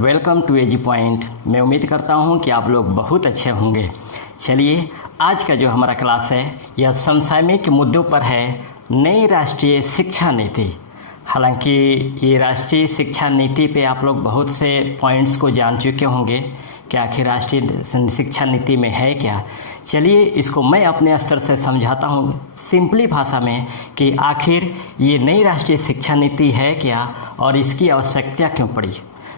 Welcome to AG point. मैं उम्मीद करता हूं कि आप लोग बहुत अच्छे होंगे। चलिए, आज का जो हमारा क्लास है यह समसामयिक मुद्दों पर है, नई राष्ट्रीय शिक्षा नीति। हालांकि ये राष्ट्रीय शिक्षा नीति पे आप लोग बहुत से पॉइंट्स को जान चुके होंगे कि आखिर राष्ट्रीय शिक्षा नीति में है क्या। चलिए, इसको मैं अपने स्तर से समझाता हूँ सिंपली भाषा में कि आखिर ये नई राष्ट्रीय शिक्षा नीति है क्या और इसकी आवश्यकता क्यों पड़ी।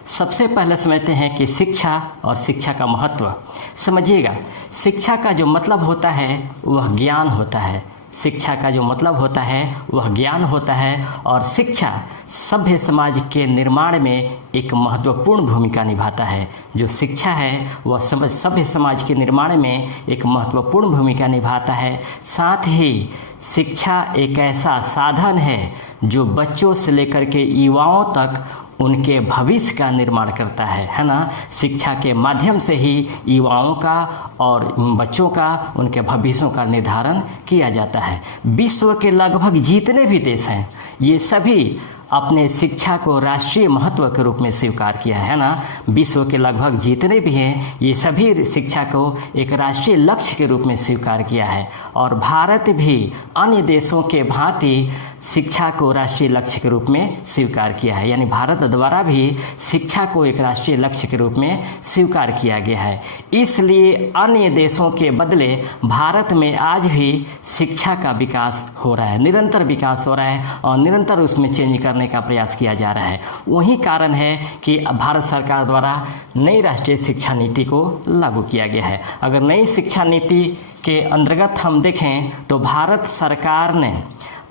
सबसे पहले समझते हैं कि शिक्षा और शिक्षा का महत्व। समझिएगा, शिक्षा का जो मतलब होता है वह ज्ञान होता है। शिक्षा का जो मतलब होता है वह ज्ञान होता है और शिक्षा सभ्य समाज के निर्माण में एक महत्वपूर्ण भूमिका निभाता है। जो शिक्षा है वह सभ्य समाज के निर्माण में एक महत्वपूर्ण भूमिका निभाता है। साथ ही शिक्षा एक ऐसा साधन है जो बच्चों से लेकर के युवाओं तक उनके भविष्य का निर्माण करता है ना। शिक्षा के माध्यम से ही युवाओं का और बच्चों का उनके भविष्यों का निर्धारण किया जाता है। विश्व के लगभग जितने भी देश हैं ये सभी अपने शिक्षा को राष्ट्रीय महत्व के रूप में स्वीकार किया है ना। विश्व के लगभग जितने भी हैं ये सभी शिक्षा को एक राष्ट्रीय लक्ष्य के रूप में स्वीकार किया है और भारत भी अन्य देशों के भांति शिक्षा को राष्ट्रीय लक्ष्य के रूप में स्वीकार किया है। यानी भारत द्वारा भी शिक्षा को एक राष्ट्रीय लक्ष्य के रूप में स्वीकार किया गया है। इसलिए अन्य देशों के बदले भारत में आज भी शिक्षा का विकास हो रहा है, निरंतर विकास हो रहा है और निरंतर उसमें चेंज करने का प्रयास किया जा रहा है। वही कारण है कि भारत सरकार द्वारा नई राष्ट्रीय शिक्षा नीति को लागू किया गया है। अगर नई शिक्षा नीति के अंतर्गत हम देखें तो भारत सरकार ने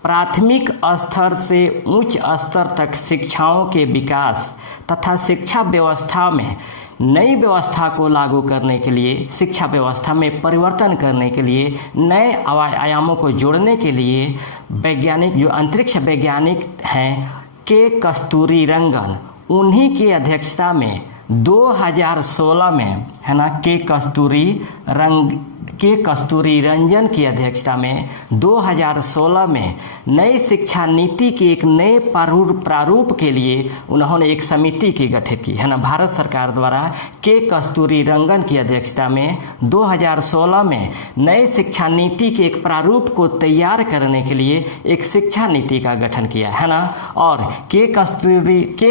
प्राथमिक स्तर से उच्च स्तर तक शिक्षाओं के विकास तथा शिक्षा व्यवस्था में नई व्यवस्था को लागू करने के लिए, शिक्षा व्यवस्था में परिवर्तन करने के लिए, नए आयामों को जोड़ने के लिए वैज्ञानिक जो अंतरिक्ष वैज्ञानिक हैं के कस्तूरी रंगन, उन्हीं की अध्यक्षता में 2016 में है ना के कस्तूरी रंजन की अध्यक्षता में 2016 में नई शिक्षा नीति के एक नए प्रारूप के लिए उन्होंने एक समिति की गठित की है ना। भारत सरकार द्वारा के कस्तूरी रंगन की अध्यक्षता में 2016 में नए शिक्षा नीति के एक प्रारूप को तैयार करने के लिए एक शिक्षा नीति का गठन किया है ना। और के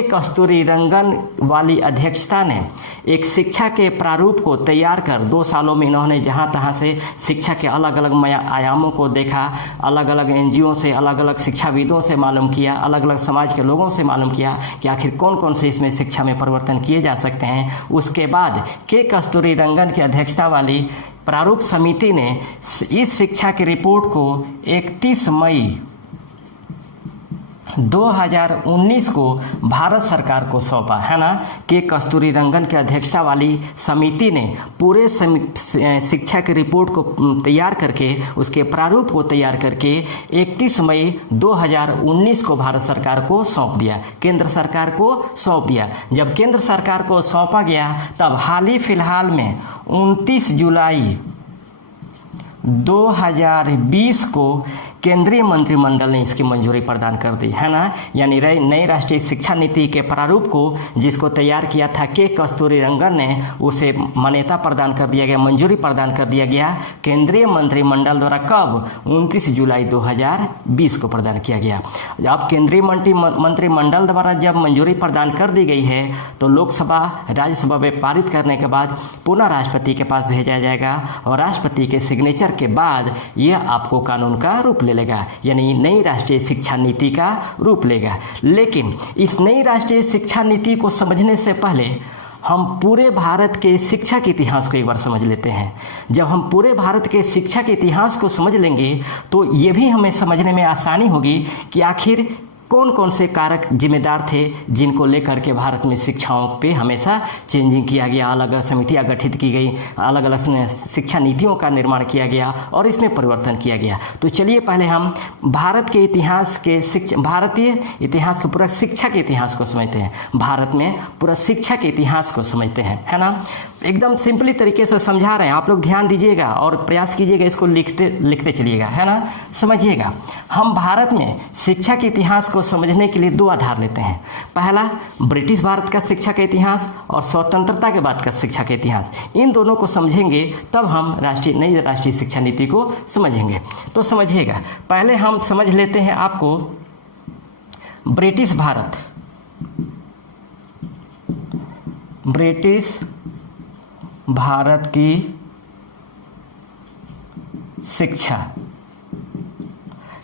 कस्तूरी रंगन वाली अध्यक्षता ने एक शिक्षा के प्रारूप को तैयार कर 2 सालों में इन्होंने जहाँ तहाँ से शिक्षा के अलग अलग आयामों को देखा, अलग अलग एनजीओ से, अलग अलग शिक्षाविदों से मालूम किया, अलग अलग समाज के लोगों से मालूम किया कि आखिर कौन कौन से इसमें शिक्षा में परिवर्तन किए जा सकते हैं। उसके बाद के कस्तूरी रंगन की अध्यक्षता वाली प्रारूप समिति ने इस शिक्षा की रिपोर्ट को 31 मई 2019 को भारत सरकार को सौंपा है ना। के कस्तूरी रंगन की अध्यक्षता वाली समिति ने पूरे शिक्षा की रिपोर्ट को तैयार करके, उसके प्रारूप को तैयार करके 31 मई 2019 को भारत सरकार को सौंप दिया, केंद्र सरकार को सौंप दिया। जब केंद्र सरकार को सौंपा गया तब हाल ही फिलहाल में 29 जुलाई 2020 को केंद्रीय मंत्रिमंडल ने इसकी मंजूरी प्रदान कर दी है ना। यानी नई राष्ट्रीय शिक्षा नीति के प्रारूप को जिसको तैयार किया था के कस्तूरी रंगन ने, उसे मान्यता प्रदान कर दिया गया, मंजूरी प्रदान कर दिया गया केंद्रीय मंत्रिमंडल द्वारा। कब? 29 जुलाई 2020 को प्रदान किया गया। अब केंद्रीय मंत्रिमंडल द्वारा जब मंजूरी प्रदान कर दी गई है तो लोकसभा राज्यसभा में पारित करने के बाद पुनः राष्ट्रपति के पास भेजा जाएगा और राष्ट्रपति के सिग्नेचर के बाद यह आपको कानून का रूप लेगा, यानी नई राष्ट्रीय शिक्षा नीति का रूप लेगा। लेकिन इस नई राष्ट्रीय शिक्षा नीति को समझने से पहले हम पूरे भारत के शिक्षा के इतिहास को एक बार समझ लेते हैं। जब हम पूरे भारत के शिक्षा के इतिहास को समझ लेंगे तो ये भी हमें समझने में आसानी होगी कि आखिर कौन कौन से कारक जिम्मेदार थे जिनको लेकर के भारत में शिक्षाओं पे हमेशा चेंजिंग किया गया, अलग अलग समितियां गठित की गई, अलग अलग शिक्षा नीतियों का निर्माण किया गया और इसमें परिवर्तन किया गया। तो चलिए पहले हम भारत के इतिहास के भारतीय इतिहास के पूरा शिक्षा के इतिहास को समझते हैं। भारत में पूरा शिक्षा के इतिहास को समझते हैं, है ना। एकदम सिंपली तरीके से समझा रहे हैं, आप लोग ध्यान दीजिएगा और प्रयास कीजिएगा, इसको लिखते चलिएगा, है ना। समझिएगा, हम भारत में शिक्षा के इतिहास को को समझने के लिए दो आधार लेते हैं। पहला ब्रिटिश भारत का शिक्षा का इतिहास और स्वतंत्रता के बाद का शिक्षा का इतिहास। इन दोनों को समझेंगे तब हम नई राष्ट्रीय शिक्षा नीति को समझेंगे। तो समझिएगा, पहले हम समझ लेते हैं आपको ब्रिटिश भारत की शिक्षा।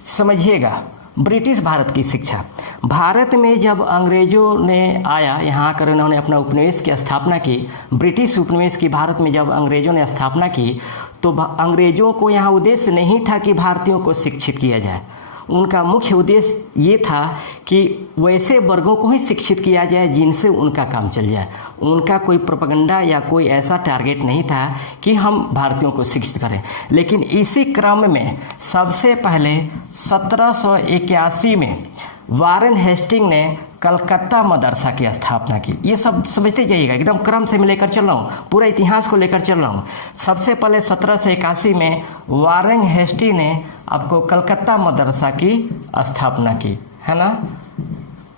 समझिएगा, ब्रिटिश भारत की शिक्षा। भारत में जब अंग्रेजों ने आया, यहाँ आकर उन्होंने अपना उपनिवेश की स्थापना की, ब्रिटिश उपनिवेश की भारत में जब अंग्रेजों ने स्थापना की तो अंग्रेजों को यहाँ उद्देश्य नहीं था कि भारतीयों को शिक्षित किया जाए। उनका मुख्य उद्देश्य ये था कि वैसे वर्गों को ही शिक्षित किया जाए जिनसे उनका काम चल जाए। उनका कोई प्रोपेगेंडा या कोई ऐसा टारगेट नहीं था कि हम भारतीयों को शिक्षित करें। लेकिन इसी क्रम में सबसे पहले 1781 में वारेन हेस्टिंग ने कलकत्ता मदरसा की स्थापना की। ये सब समझते जाइएगा, एकदम क्रम से मैं लेकर चल रहा हूँ, पूरा इतिहास को लेकर चल रहा हूँ। सबसे पहले 1781 में वारेन हेस्टिंग ने आपको कलकत्ता मदरसा की स्थापना की, है ना।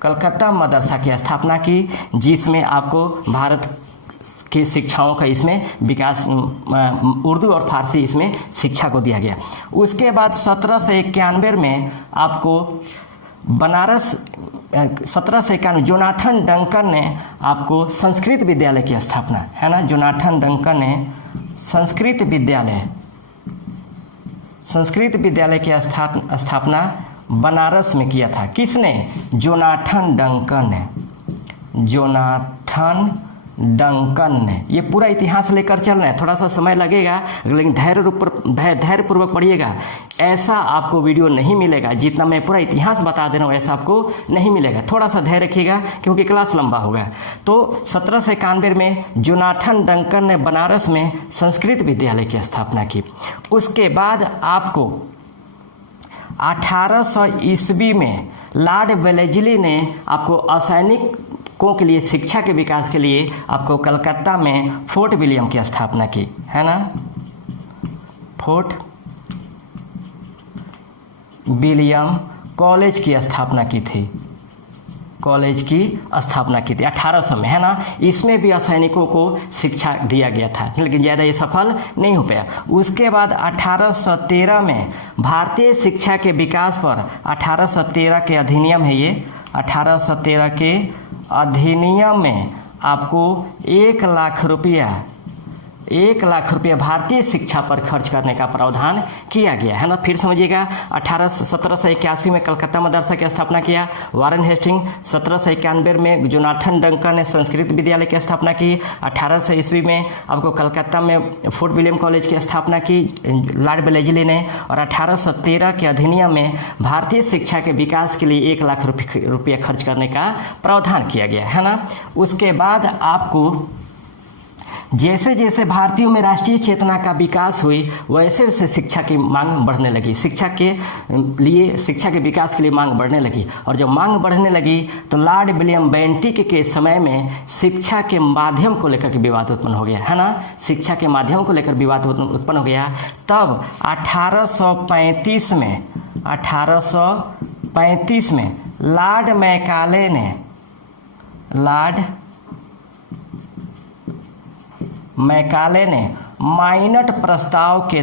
कलकत्ता मदरसा की स्थापना की, जिसमें आपको भारत की शिक्षाओं का इसमें विकास, उर्दू और फारसी इसमें शिक्षा को दिया गया। उसके बाद 1791 में आपको बनारस 1791 जोनाथन डंकन ने आपको संस्कृत विद्यालय की स्थापना, है ना। जोनाथन डंकन ने संस्कृत विद्यालय की स्थापना बनारस में किया था। किसने? जोनाथन डंकन ने। ये पूरा इतिहास लेकर चल रहे हैं, थोड़ा सा समय लगेगा, लेकिन धैर्यपूर्वक पढ़िएगा। ऐसा आपको वीडियो नहीं मिलेगा, जितना मैं पूरा इतिहास बता दे रहा हूँ ऐसा आपको नहीं मिलेगा। थोड़ा सा धैर्य रखिएगा क्योंकि क्लास लंबा होगा। तो 1791 में जोनाथन डंकन ने बनारस में संस्कृत विद्यालय की स्थापना की। उसके बाद आपको 1800 ईस्वी में लॉर्ड वेलेस्ली ने आपको असैनिकों के लिए शिक्षा के विकास के लिए आपको कलकत्ता में फोर्ट विलियम की स्थापना की, है ना। फोर्ट विलियम कॉलेज की स्थापना की थी, 1800 में, है ना। इसमें भी असैनिकों को शिक्षा दिया गया था, लेकिन ज़्यादा ये सफल नहीं हो पाया। उसके बाद 1813 में भारतीय शिक्षा के विकास पर 1813 के अधिनियम है ये, 1813 के अधिनियम में आपको 1 लाख रुपया भारतीय शिक्षा पर खर्च करने का प्रावधान किया गया, है ना। फिर समझिएगा, 1781 में कलकत्ता मदरसा की स्थापना किया वारेन हेस्टिंग। 1791 में जोनाथन डंकन ने संस्कृत विद्यालय की स्थापना की। 1800 ईस्वी में आपको कलकत्ता में फोर्ट विलियम कॉलेज की स्थापना की लॉर्ड वेलेस्ली ने। और 1813 के अधिनियम में भारतीय शिक्षा के विकास के लिए 1 लाख रुपया खर्च करने का प्रावधान किया गया, है ना। उसके बाद आपको जैसे जैसे भारतीयों में राष्ट्रीय चेतना का विकास हुई, वैसे वैसे शिक्षा की मांग बढ़ने लगी, शिक्षा के विकास के लिए मांग बढ़ने लगी। और जब मांग बढ़ने लगी तो लॉर्ड विलियम बेंटिक के समय में शिक्षा के माध्यम को लेकर के विवाद उत्पन्न हो गया, है ना। शिक्षा के माध्यम को लेकर विवाद उत्पन्न हो गया। तब 1835 में लॉर्ड मैकाले ने माइनट प्रस्ताव के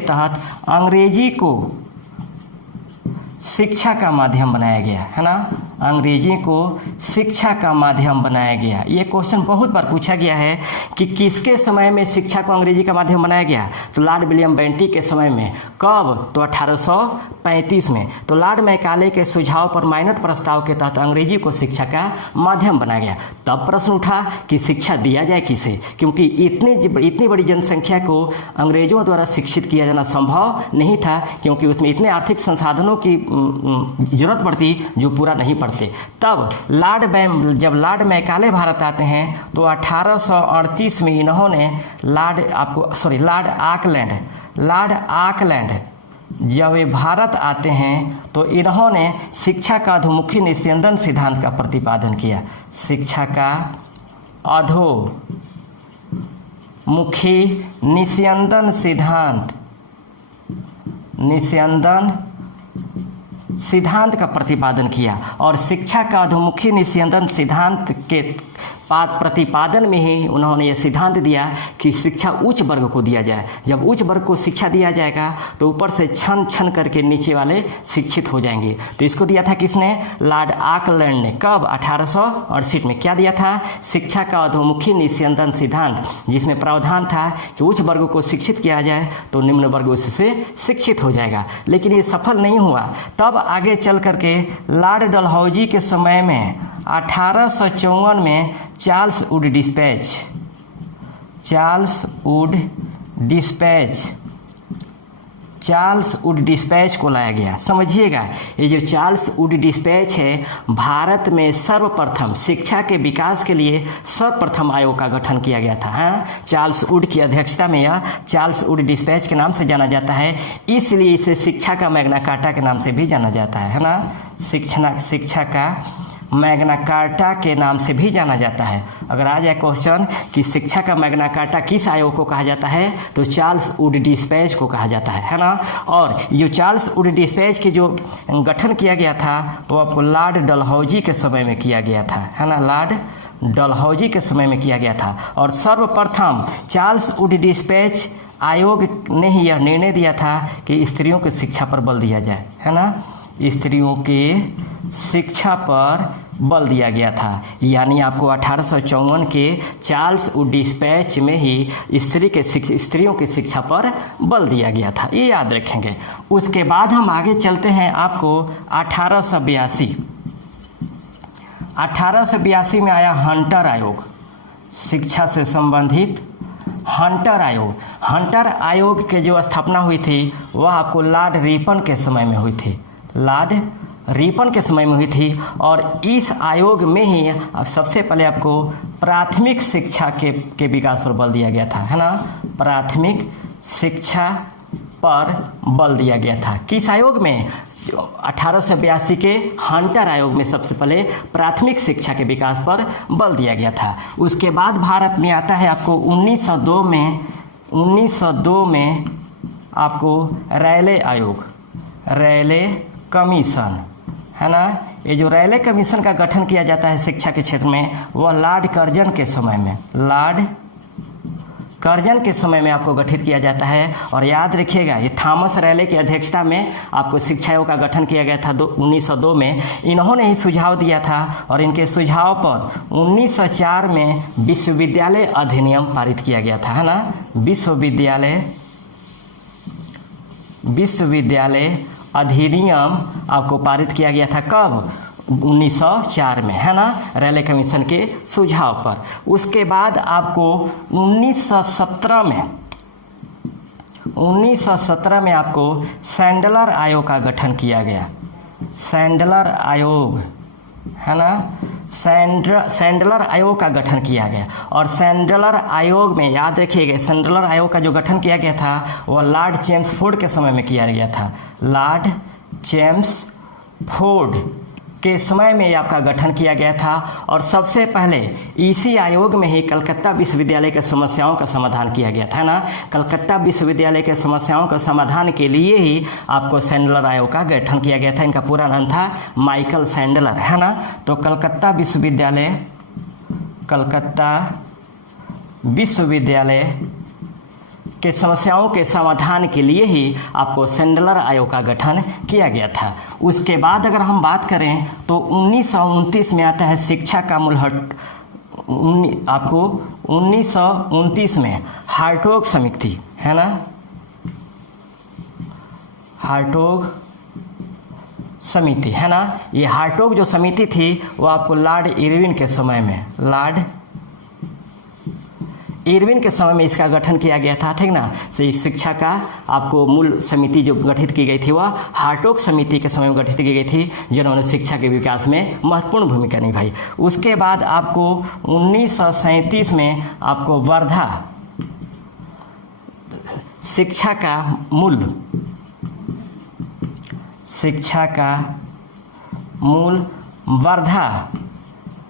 तहत अंग्रेजी को शिक्षा का माध्यम बनाया गया, है ना। अंग्रेजी को शिक्षा का माध्यम बनाया गया। ये क्वेश्चन बहुत बार पूछा गया है कि किसके समय में शिक्षा को अंग्रेजी का माध्यम बनाया गया। तो लॉर्ड विलियम बेंटिक के समय में। कब? तो 1835 में। तो लॉर्ड मैकाले के सुझाव पर माइनट प्रस्ताव के तहत अंग्रेजी को शिक्षा का माध्यम बनाया गया। तब प्रश्न उठा कि शिक्षा दिया जाए किसे, क्योंकि इतनी बड़ी जनसंख्या को अंग्रेजों द्वारा शिक्षित किया जाना संभव नहीं था, क्योंकि उसमें इतने आर्थिक संसाधनों की जरूरत पड़ती जो पूरा नहीं पड़ते। तब जब लॉर्ड मैकाले भारत आते हैं तो 1838 में इन्होंने लॉर्ड आकलैंड जब वे भारत आते हैं तो इन्होंने शिक्षा का अधोमुखी निस्यंदन सिद्धांत का प्रतिपादन किया। शिक्षा का अधोमुखी निस्यंदन निस्यंदन सिद्धांत का प्रतिपादन किया। और शिक्षा का अधोमुखी निस्यंदन सिद्धांत के प्रतिपादन में ही उन्होंने ये सिद्धांत दिया कि शिक्षा उच्च वर्ग को दिया जाए। जब उच्च वर्ग को शिक्षा दिया जाएगा तो ऊपर से छन छन करके नीचे वाले शिक्षित हो जाएंगे। तो इसको दिया था किसने? लॉर्ड ऑकलैंड ने। कब? 1868 में। क्या दिया था? शिक्षा का अधोमुखी निस्यंदन सिद्धांत, जिसमें प्रावधान था कि उच्च वर्ग को शिक्षित किया जाए तो निम्न वर्ग उससे शिक्षित हो जाएगा। लेकिन ये सफल नहीं हुआ। तब आगे चल करके लॉर्ड डलहौजी के समय में 1854 में चार्ल्स वुड डिस्पैच को लाया गया। समझिएगा, ये जो चार्ल्स वुड डिस्पैच है, भारत में सर्वप्रथम शिक्षा के विकास के लिए सर्वप्रथम आयोग का गठन किया गया था। हाँ, चार्ल्स वुड की अध्यक्षता में यह चार्ल्स वुड डिस्पैच के नाम से जाना जाता है। इसलिए इसे शिक्षा का मैग्ना कार्टा के नाम से भी जाना जाता है ना। शिक्षा का मैग्ना कार्टा के नाम से भी जाना जाता है। अगर आ जाए क्वेश्चन कि शिक्षा का मैग्ना कार्टा किस आयोग को कहा जाता है, तो चार्ल्स वुड डिस्पैच को कहा जाता है ना। और ये चार्ल्स वुड डिस्पैच के जो गठन किया गया था वो आपको लॉर्ड डलहौजी के समय में किया गया था, है ना। लॉर्ड डलहौजी के समय में किया गया था। और सर्वप्रथम चार्ल्स वुड डिस्पैच आयोग ने ही यह निर्णय दिया था कि स्त्रियों की शिक्षा पर बल दिया जाए, है ना। स्त्रियों के शिक्षा पर बल दिया गया था। यानी आपको 1854 के चार्ल्स वुड डिस्पैच में ही स्त्रियों की शिक्षा पर बल दिया गया था, ये याद रखेंगे। उसके बाद हम आगे चलते हैं। आपको 1882 में आया हंटर आयोग, शिक्षा से संबंधित हंटर आयोग के जो स्थापना हुई थी वह आपको लॉर्ड रिपन के समय में हुई थी। लॉर्ड रिपन के समय में हुई थी। और इस आयोग में ही सबसे पहले आपको प्राथमिक शिक्षा के विकास पर बल दिया गया था, है ना। प्राथमिक शिक्षा पर बल दिया गया था। किस आयोग में? 1882 के हंटर आयोग में सबसे पहले प्राथमिक शिक्षा के विकास पर बल दिया गया था। उसके बाद भारत में आता है आपको 1902 में आपको रैले आयोग, रैले कमीशन, है ना। ये जो रैले कमीशन का गठन किया जाता है शिक्षा के क्षेत्र में, वह लॉर्ड कर्जन के समय में आपको गठित किया जाता है। और याद रखिएगा, ये थॉमस रैले की अध्यक्षता में आपको शिक्षा आयोग का गठन किया गया था 1902 में। इन्होंने ही सुझाव दिया था और इनके सुझाव पर 1904 में विश्वविद्यालय अधिनियम पारित किया गया था, है ना। विश्वविद्यालय अधिनियम आपको पारित किया गया था। कब? 1904 में, है ना, रैले कमीशन के सुझाव पर। उसके बाद आपको 1917 में आपको सैंडलर आयोग का गठन किया गया। सैंडलर आयोग, है ना। सैंडलर आयोग का गठन किया गया। और सैंडलर आयोग में याद रखिएगा, सैंडलर आयोग का जो गठन किया गया था वह लॉर्ड चेम्सफोर्ड के समय में किया गया था। लॉर्ड चेम्सफोर्ड के समय में आपका गठन किया गया था। और सबसे पहले इसी आयोग में ही कलकत्ता विश्वविद्यालय के समस्याओं का समाधान किया गया था ना। कलकत्ता विश्वविद्यालय के समस्याओं का समाधान के लिए ही आपको सैंडलर आयोग का गठन किया गया था। इनका पूरा नाम था माइकल सैंडलर, है ना। तो कलकत्ता विश्वविद्यालय के समस्याओं के समाधान के लिए ही आपको सैंडलर आयोग का गठन किया गया था। उसके बाद अगर हम बात करें तो 1929 में आता है शिक्षा का मूलहट। आपको 1929 में हार्टोग समिति, है ना। हार्टोग समिति, है ना। ये हार्टोग जो समिति थी वो आपको लॉर्ड इरविन के समय में, लॉर्ड इरविन के समय में इसका गठन किया गया था, ठीक ना। शिक्षा का आपको मूल समिति जो गठित की गई थी वह हार्टोग समिति के समय में गठित की गई थी, जिन्होंने शिक्षा के विकास में महत्वपूर्ण भूमिका निभाई। उसके बाद आपको 1937 में आपको वर्धा शिक्षा का मूल वर्धा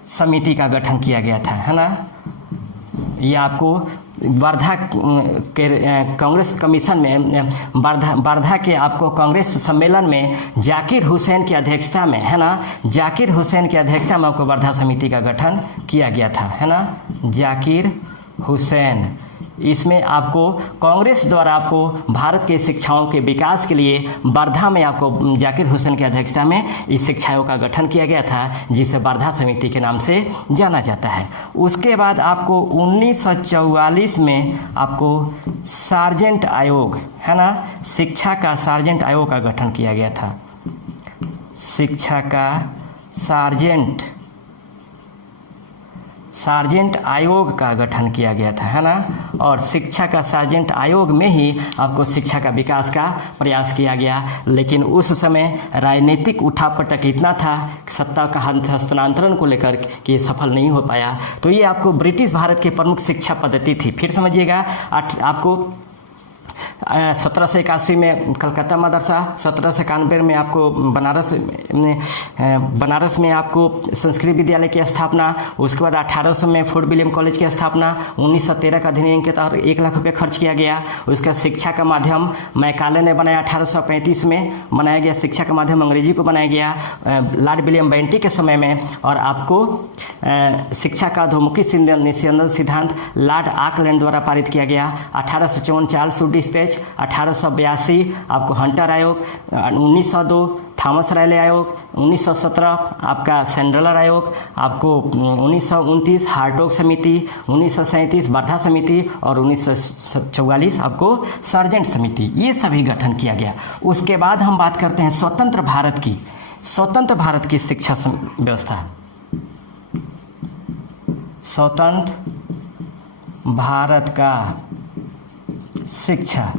समिति का गठन किया गया था, है ना। ये आपको वर्धा के कांग्रेस कमीशन में, वर्धा के आपको कांग्रेस सम्मेलन में जाकिर हुसैन की अध्यक्षता में, है ना, जाकिर हुसैन की अध्यक्षता में आपको वर्धा समिति का गठन किया गया था, है ना, जाकिर हुसैन। इसमें आपको कांग्रेस द्वारा आपको भारत के शिक्षाओं के विकास के लिए वर्धा में आपको जाकिर हुसैन की अध्यक्षता में इस शिक्षाओं का गठन किया गया था, जिसे वर्धा समिति के नाम से जाना जाता है। उसके बाद आपको 1944 में आपको सार्जेंट आयोग, है ना, शिक्षा का सार्जेंट आयोग का गठन किया गया था। शिक्षा का सार्जेंट आयोग का गठन किया गया था, है ना, और शिक्षा का सार्जेंट आयोग में ही आपको शिक्षा का विकास का प्रयास किया गया। लेकिन उस समय राजनीतिक उठापटक इतना था, सत्ता का हस्तांतरण को लेकर कि ये सफल नहीं हो पाया। तो ये आपको ब्रिटिश भारत की प्रमुख शिक्षा पद्धति थी। फिर समझिएगा, आपको 1781 में कलकत्ता मदरसा, 1791 में आपको बनारस में आपको संस्कृत विद्यालय की स्थापना, उसके बाद 1800 में फोर्ट विलियम कॉलेज की स्थापना, 1913 का अधिनियम के तहत 1 लाख रुपये खर्च किया गया। उसका शिक्षा का माध्यम मैकाले ने बनाया, 1835 में बनाया गया। शिक्षा का माध्यम अंग्रेजी को बनाया गया लॉर्ड विलियम बेंटी के समय में। और आपको शिक्षा का अधोमुखी निस्यंदन सिद्धांत लॉर्ड आकलैंड द्वारा पारित किया गया। 1854 चार्ल्स वुड डिस्पैच, 1882 आपको हंटर आयोग, 1902 थॉमस रायले आयोग, 1917 आपका सेंड्रलर आयोग, आपको 1929 हार्टोग समिति, 1937 वर्धा समिति और 1944 आपको सार्जेंट समिति, ये सभी गठन किया गया। उसके बाद हम बात करते हैं स्वतंत्र भारत की शिक्षा व्यवस्था। स्वतंत्र भारत का शिक्षा,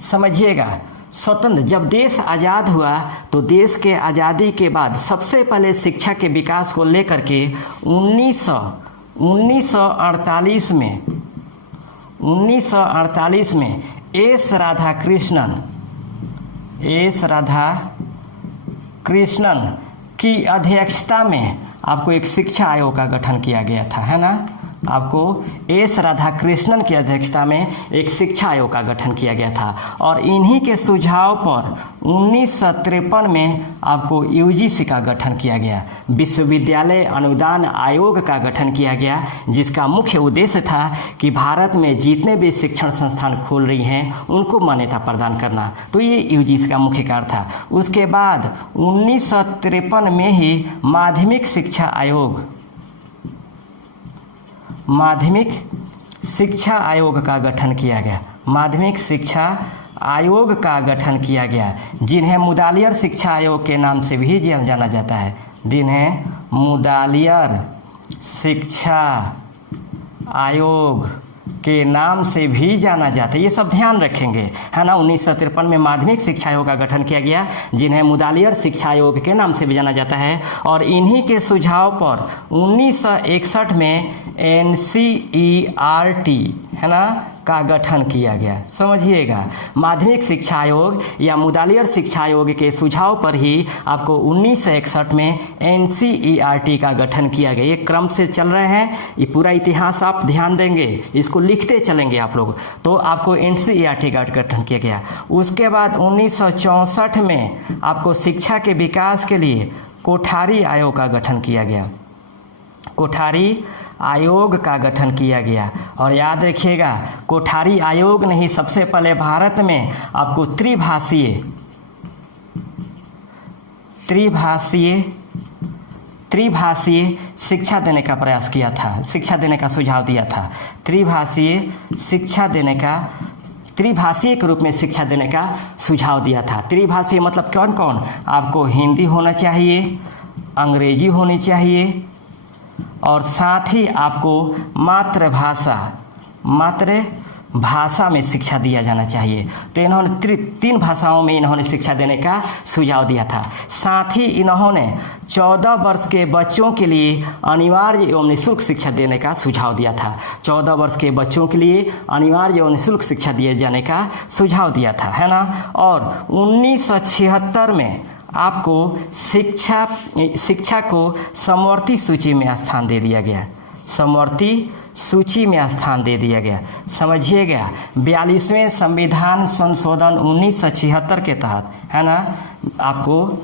समझिएगा, स्वतंत्र जब देश आज़ाद हुआ तो देश के आज़ादी के बाद सबसे पहले शिक्षा के विकास को लेकर के 1948 में एस राधाकृष्णन की अध्यक्षता में आपको एक शिक्षा आयोग का गठन किया गया था, है ना। आपको एस राधाकृष्णन की अध्यक्षता में एक शिक्षा आयोग का गठन किया गया था। और इन्हीं के सुझाव पर 1953 में आपको यूजीसी का गठन किया गया, विश्वविद्यालय अनुदान आयोग का गठन किया गया, जिसका मुख्य उद्देश्य था कि भारत में जितने भी शिक्षण संस्थान खोल रही हैं उनको मान्यता प्रदान करना। तो ये यूजीसी का मुख्य कार्य था। उसके बाद 1953 में ही माध्यमिक शिक्षा आयोग का गठन किया गया। माध्यमिक शिक्षा आयोग का गठन किया गया, जिन्हें मुदालियर शिक्षा आयोग के नाम से भी जाना जाता है, जिन्हें मुदालियर शिक्षा आयोग के नाम से भी जाना जाता है। ये सब ध्यान रखेंगे, है ना। 1953 में माध्यमिक शिक्षा आयोग का गठन किया गया, जिन्हें मुदालियर शिक्षा आयोग के नाम से भी जाना जाता है। और इन्हीं के सुझाव पर 1961 में NCERT, है ना, का गठन किया गया। समझिएगा, माध्यमिक शिक्षा आयोग या मुदालियर शिक्षा आयोग के सुझाव पर ही आपको 1961 में NCERT का गठन किया गया। ये क्रम से चल रहे हैं, ये पूरा इतिहास आप ध्यान देंगे, इसको लिखते चलेंगे आप लोग, तो आपको NCERT का गठन किया गया। उसके बाद 1964 में आपको शिक्षा के विकास के लिए कोठारी आयोग का गठन किया गया। कोठारी आयोग का गठन किया गया। और याद रखिएगा, कोठारी आयोग ने ही सबसे पहले भारत में आपको त्रिभाषीय शिक्षा देने का प्रयास किया था, शिक्षा देने का सुझाव दिया था। त्रिभाषीय के रूप में शिक्षा देने का सुझाव दिया था। त्रिभाषीय मतलब कौन कौन? आपको हिंदी होना चाहिए, अंग्रेजी होनी चाहिए, और साथ ही आपको मातृभाषा में शिक्षा दिया जाना चाहिए। तो इन्होंने तीन भाषाओं में इन्होंने शिक्षा देने का सुझाव दिया था। साथ ही इन्होंने 14 वर्ष के बच्चों के लिए अनिवार्य एवं निःशुल्क शिक्षा देने का सुझाव दिया था। 14 वर्ष के बच्चों के लिए अनिवार्य एवं निःशुल्क शिक्षा दिए जाने का सुझाव दिया था, है ना। और 1976 में आपको शिक्षा को समवर्ती सूची में स्थान दे दिया गया। समवर्ती सूची में स्थान दे दिया गया। समझिएगा, 42वें संविधान संशोधन 1976 के तहत, है ना, आपको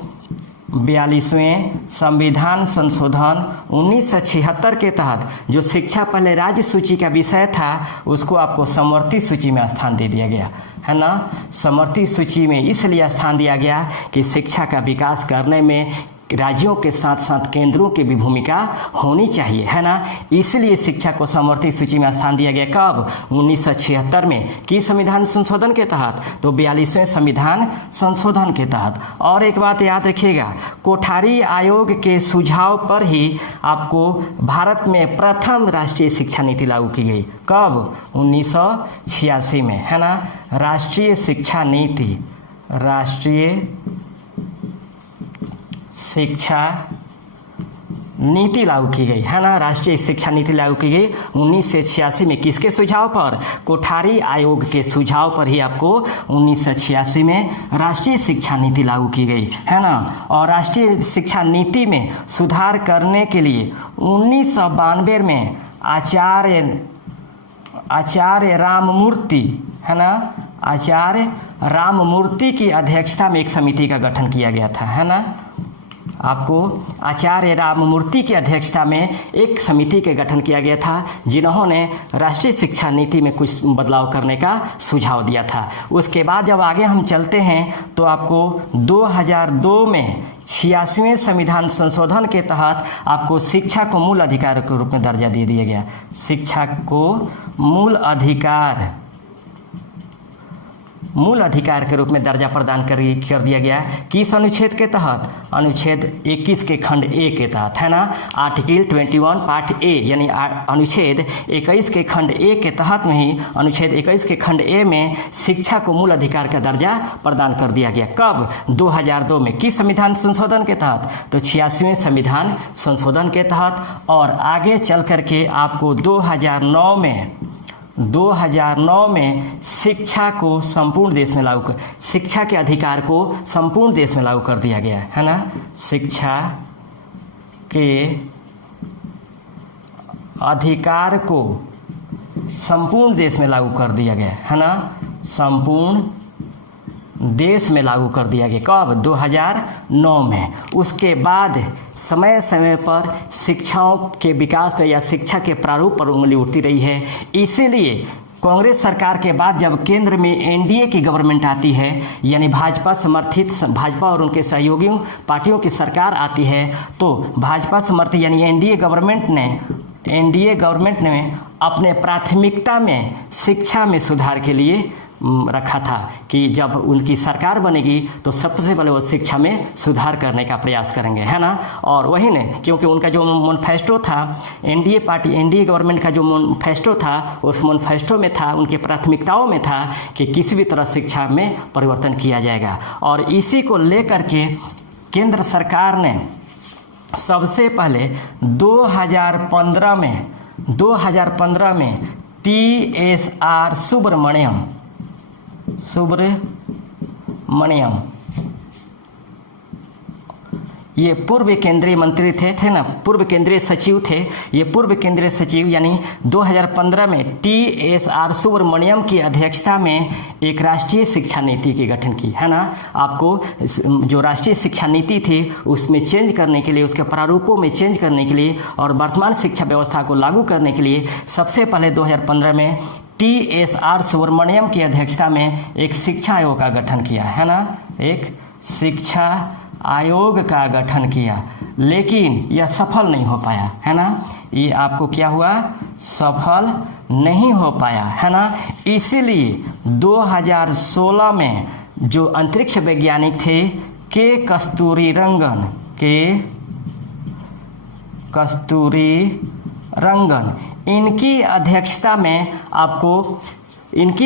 42वें संविधान संशोधन 1976 के तहत जो शिक्षा पहले राज्य सूची का विषय था उसको आपको समवर्ती सूची में स्थान दे दिया गया, है ना। समवर्ती सूची में इसलिए स्थान दिया गया कि शिक्षा का विकास करने में राज्यों के साथ साथ केंद्रों की भी भूमिका होनी चाहिए, है ना। इसलिए शिक्षा को समवर्ती सूची में स्थान दिया गया। कब? 1976 में। किस संविधान संशोधन के तहत? तो 42वें संविधान संशोधन के तहत। और एक बात याद रखिएगा, कोठारी आयोग के सुझाव पर ही आपको भारत में प्रथम राष्ट्रीय शिक्षा नीति लागू की गई। कब? 1986 में, है ना। राष्ट्रीय शिक्षा नीति, राष्ट्रीय शिक्षा नीति लागू की गई, है ना। राष्ट्रीय शिक्षा नीति लागू की गई 1986 में। किसके सुझाव पर? कोठारी आयोग के सुझाव पर ही आपको 1986 में राष्ट्रीय शिक्षा नीति लागू की गई, है ना। और राष्ट्रीय शिक्षा नीति में सुधार करने के लिए 1992 में आचार्य राममूर्ति, है ना, आचार्य राममूर्ति की अध्यक्षता में एक समिति का गठन किया गया था, है ना। आपको आचार्य राममूर्ति की अध्यक्षता में एक समिति के गठन किया गया था जिन्होंने राष्ट्रीय शिक्षा नीति में कुछ बदलाव करने का सुझाव दिया था। उसके बाद जब आगे हम चलते हैं तो आपको 2002 में 86वें संविधान संशोधन के तहत आपको शिक्षा को मूल अधिकार के रूप में दर्जा दे दिया गया। शिक्षा को मूल अधिकार के रूप में दर्जा प्रदान कर दिया गया। किस अनुच्छेद के तहत? अनुच्छेद 21 के खंड ए के तहत, है ना। आर्टिकल 21 पार्ट ए, यानी अनुच्छेद 21 के खंड ए के तहत में ही अनुच्छेद 21 के खंड ए में शिक्षा को मूल अधिकार का दर्जा प्रदान कर दिया गया। कब? 2002 में। किस संविधान संशोधन के तहत? तो 86वें संविधान संशोधन के तहत। और आगे चल करके आपको 2009 में शिक्षा को संपूर्ण देश में शिक्षा के अधिकार को संपूर्ण देश में लागू कर दिया गया, है ना। शिक्षा के अधिकार को संपूर्ण देश में लागू कर दिया गया, है ना। संपूर्ण देश में लागू कर दिया गया। कब? 2009 में। उसके बाद समय समय पर शिक्षाओं के विकास पर या शिक्षा के प्रारूप पर उंगली उठती रही है। इसीलिए कांग्रेस सरकार के बाद जब केंद्र में एनडीए की गवर्नमेंट आती है, यानी भाजपा समर्थित, भाजपा और उनके सहयोगियों पार्टियों की सरकार आती है, तो भाजपा समर्थित यानी एनडीए गवर्नमेंट ने अपने प्राथमिकता में शिक्षा में सुधार के लिए रखा था कि जब उनकी सरकार बनेगी तो सबसे पहले वो शिक्षा में सुधार करने का प्रयास करेंगे, है ना। और वही ने, क्योंकि उनका जो मैनिफेस्टो था, एनडीए गवर्नमेंट का जो मैनिफेस्टो था, उस मैनिफेस्टो में था, उनके प्राथमिकताओं में था कि किसी भी तरह शिक्षा में परिवर्तन किया जाएगा। और इसी को लेकर के केंद्र सरकार ने सबसे पहले 2015 में TSR सुब्रमण्यम, ये पूर्व केंद्रीय मंत्री थे ना, पूर्व केंद्रीय सचिव थे। ये पूर्व केंद्रीय सचिव यानी 2015 में TSR सुब्रमण्यम की अध्यक्षता में एक राष्ट्रीय शिक्षा नीति की गठन की, है ना। आपको जो राष्ट्रीय शिक्षा नीति थी उसमें चेंज करने के लिए, उसके प्रारूपों में चेंज करने के लिए और वर्तमान शिक्षा व्यवस्था को लागू करने के लिए सबसे पहले 2015 में TSR सुब्रमण्यम की अध्यक्षता में एक शिक्षा आयोग का गठन किया, है ना। एक शिक्षा आयोग का गठन किया, लेकिन यह सफल नहीं हो पाया, है ना। ये आपको क्या हुआ? सफल नहीं हो पाया, है ना। इसीलिए 2016 में जो अंतरिक्ष वैज्ञानिक थे के कस्तूरीरंगन, इनकी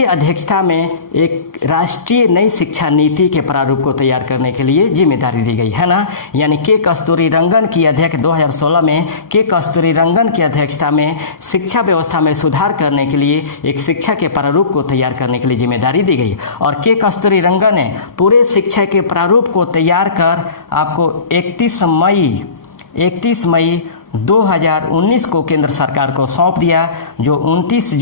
अध्यक्षता में एक राष्ट्रीय नई शिक्षा नीति के प्रारूप को तैयार करने के लिए जिम्मेदारी दी गई, है ना। यानी के कस्तूरीरंगन की अध्यक्ष 2016 में के कस्तूरीरंगन की अध्यक्षता में शिक्षा व्यवस्था में सुधार करने के लिए एक शिक्षा के प्रारूप को तैयार करने के लिए जिम्मेदारी दी गई। और के कस्तूरीरंगन ने पूरे शिक्षा के प्रारूप को तैयार कर आपको 31 मई 2019 को केंद्र सरकार को सौंप दिया, जो 29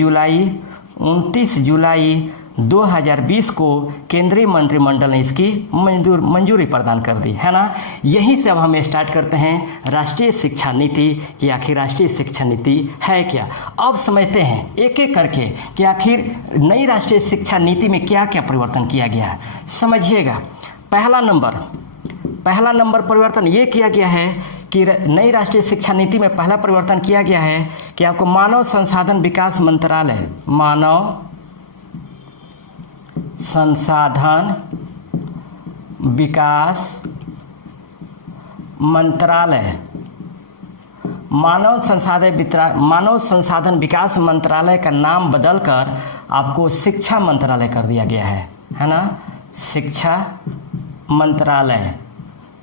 जुलाई 2020 को केंद्रीय मंत्रिमंडल ने इसकी मंजूरी प्रदान कर दी, है ना। यहीं से अब हम स्टार्ट करते हैं राष्ट्रीय शिक्षा नीति कि आखिर राष्ट्रीय शिक्षा नीति है क्या। अब समझते हैं एक एक करके कि आखिर नई राष्ट्रीय शिक्षा नीति में क्या क्या परिवर्तन किया गया है। समझिएगा, पहला नंबर परिवर्तन ये किया गया है कि नई राष्ट्रीय शिक्षा नीति में पहला परिवर्तन किया गया है कि आपको मानव संसाधन विकास मानव संसाधन विकास मंत्रालय का नाम बदलकर आपको शिक्षा मंत्रालय कर दिया गया है ना। शिक्षा मंत्रालय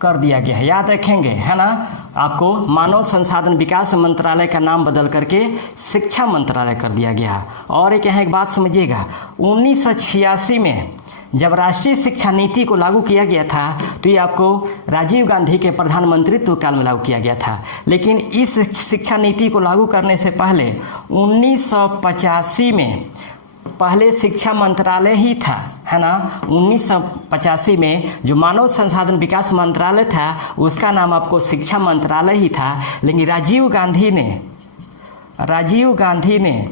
कर दिया गया है, याद रखेंगे, है ना। आपको मानव संसाधन विकास मंत्रालय का नाम बदल करके शिक्षा मंत्रालय कर दिया गया। और एक यहाँ एक बात समझिएगा, 1986 में जब राष्ट्रीय शिक्षा नीति को लागू किया गया था तो ये आपको राजीव गांधी के प्रधानमंत्रित्व काल में लागू किया गया था। लेकिन इस शिक्षा नीति को लागू करने से पहले 1985 में पहले शिक्षा मंत्रालय ही था, है ना। 1985 में जो मानव संसाधन विकास मंत्रालय था उसका नाम आपको शिक्षा मंत्रालय ही था। लेकिन राजीव गांधी ने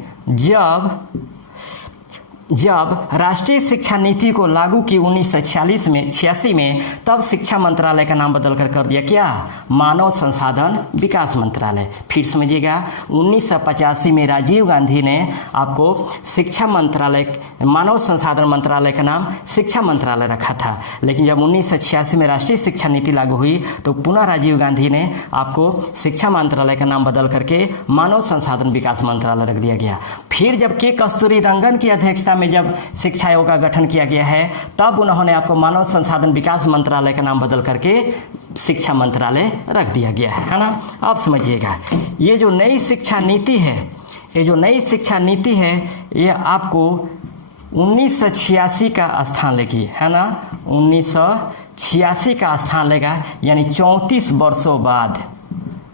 जब राष्ट्रीय शिक्षा नीति को लागू की 1986 में तब शिक्षा मंत्रालय का नाम बदलकर कर दिया क्या, मानव संसाधन विकास मंत्रालय। फिर समझिएगा, 1985 में राजीव गांधी ने आपको शिक्षा मंत्रालय मानव संसाधन मंत्रालय का नाम शिक्षा मंत्रालय रखा था। लेकिन जब 1986 में राष्ट्रीय शिक्षा नीति लागू हुई तो पुनः राजीव गांधी ने आपको शिक्षा मंत्रालय का नाम बदल करके मानव संसाधन विकास मंत्रालय रख दिया गया। फिर जब के कस्तूरी रंगन की अध्यक्षता में जब शिक्षा आयोग का गठन किया गया है तब उन्होंने आपको मानव संसाधन विकास मंत्रालय का नाम बदल करके शिक्षा मंत्रालय रख दिया गया है ना। अब समझिएगा, ये जो नई शिक्षा नीति है ये आपको 1986 का स्थान लेगी, है ना। 1986 का स्थान लेगा, यानी 34 वर्षों बाद,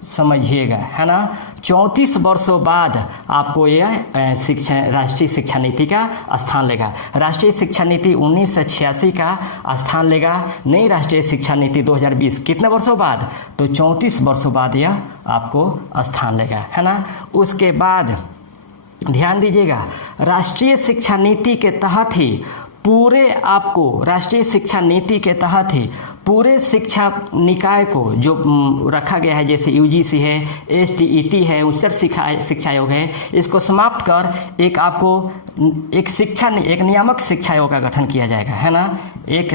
समझिएगा, है ना। 34 वर्षों बाद आपको यह राष्ट्रीय शिक्षा नीति का स्थान लेगा। राष्ट्रीय शिक्षा नीति 1986 का स्थान लेगा, नई राष्ट्रीय शिक्षा नीति 2020 कितने वर्षों बाद, तो 34 वर्षों बाद यह आपको स्थान लेगा, है ना। उसके बाद ध्यान दीजिएगा, राष्ट्रीय शिक्षा नीति के तहत ही पूरे शिक्षा निकाय को जो रखा गया है, जैसे यूजीसी है, एसटीईटी है, उच्चतर शिक्षा आयोग है, इसको समाप्त कर एक नियामक शिक्षा आयोग का गठन किया जाएगा, है ना। एक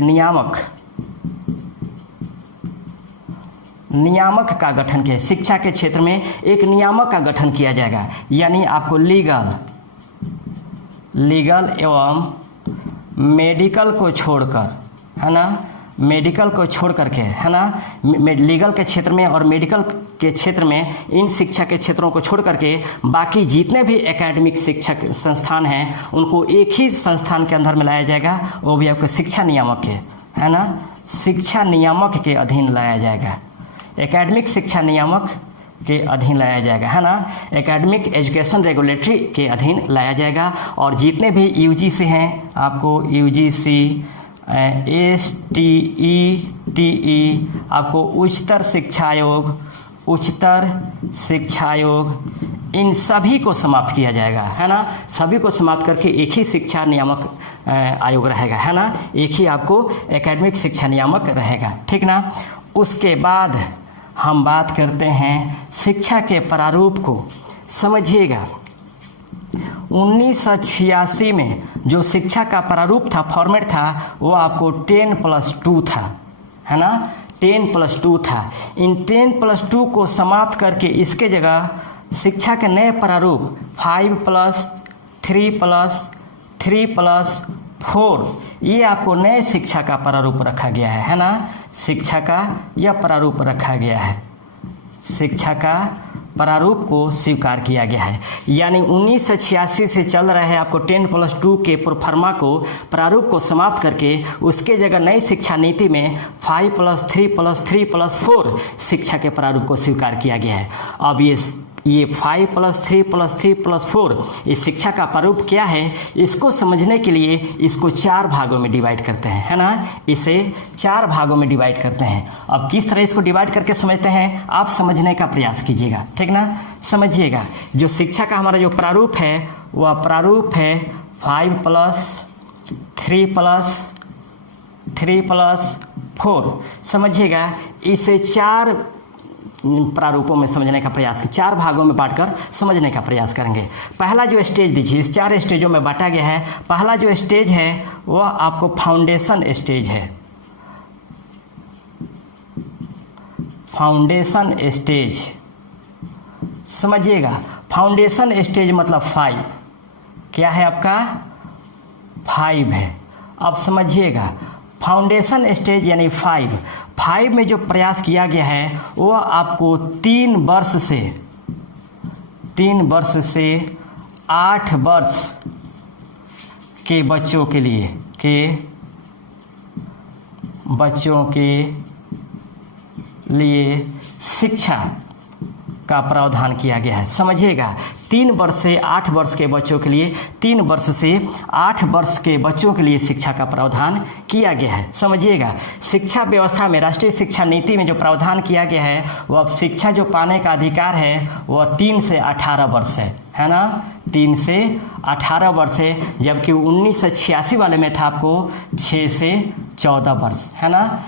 नियामक का गठन किया, शिक्षा के क्षेत्र में एक नियामक का गठन किया जाएगा। यानी आपको लीगल एवं मेडिकल को छोड़कर, है ना, मेडिकल को छोड़ करके, है ना, लीगल के क्षेत्र में और मेडिकल के क्षेत्र में, इन शिक्षा के क्षेत्रों को छोड़ करके बाकी जितने भी एकेडमिक शिक्षक संस्थान हैं उनको एक ही संस्थान के अंदर में लाया जाएगा, वो भी आपको शिक्षा नियामक के, है ना, शिक्षा नियामक के अधीन लाया जाएगा, एकेडमिक शिक्षा नियामक के अधीन लाया जाएगा, है ना। एकेडमिक एजुकेशन रेगुलेटरी के अधीन लाया जाएगा। और जितने भी यूजीसी हैं, आपको यूजीसी, एसटीईटी, आपको उच्चतर शिक्षा आयोग, इन सभी को समाप्त किया जाएगा, है ना। सभी को समाप्त करके एक ही शिक्षा नियामक आयोग रहेगा, है ना। एक ही आपको एकेडमिक शिक्षा नियामक रहेगा, ठीक ना। उसके बाद हम बात करते हैं शिक्षा के प्रारूप को। समझिएगा, 1986 में जो शिक्षा का प्रारूप था, फॉर्मेट था, वो आपको 10+2 था, है ना, 10+2 था। इन 10+2 को समाप्त करके इसके जगह शिक्षा के नए प्रारूप 5+3+3+4, ये आपको नए शिक्षा का प्रारूप रखा गया है, ना। शिक्षा का यह प्रारूप रखा गया है, शिक्षा का प्रारूप को स्वीकार किया गया है। यानी 1986 से चल रहे हैं आपको 10+2 के प्रोफार्मा को प्रारूप को समाप्त करके उसके जगह नई शिक्षा नीति में 5+3+3+4 शिक्षा के प्रारूप को स्वीकार किया गया है। अब ये 5+3+3+4 इस शिक्षा का प्रारूप क्या है, इसको समझने के लिए इसको 4 भागों में डिवाइड करते हैं, है ना। इसे 4 भागों में डिवाइड करते हैं। अब किस तरह इसको डिवाइड करके समझते हैं, आप समझने का प्रयास कीजिएगा, ठीक ना। समझिएगा, जो शिक्षा का हमारा जो प्रारूप है वह प्रारूप है 5+3+3+4। समझिएगा, इसे 4 प्रारूपों में समझने का प्रयास, 4 भागों में बांटकर समझने का प्रयास करेंगे। पहला जो स्टेज दीजिए, इस 4 स्टेजों में बांटा गया है। पहला जो स्टेज है वह आपको फाउंडेशन स्टेज है। फाउंडेशन स्टेज, समझिएगा, फाउंडेशन स्टेज मतलब 5, क्या है आपका 5 है। अब समझिएगा, फाउंडेशन स्टेज यानी 5 में जो प्रयास किया गया है वो आपको 3 वर्ष से 8 वर्ष के बच्चों के लिए शिक्षा का प्रावधान किया गया है। समझिएगा, 3 वर्ष से 8 वर्ष के बच्चों के लिए, 3 वर्ष से 8 वर्ष के बच्चों के लिए शिक्षा का प्रावधान किया गया है। समझिएगा, शिक्षा व्यवस्था में राष्ट्रीय शिक्षा नीति में जो प्रावधान किया गया है वह अब शिक्षा जो पाने का अधिकार है वह 3 से 18 वर्ष है ना। 3 से 18 वर्ष है, जबकि 1986 वाले में था आपको 6 से 14 वर्ष, है ना।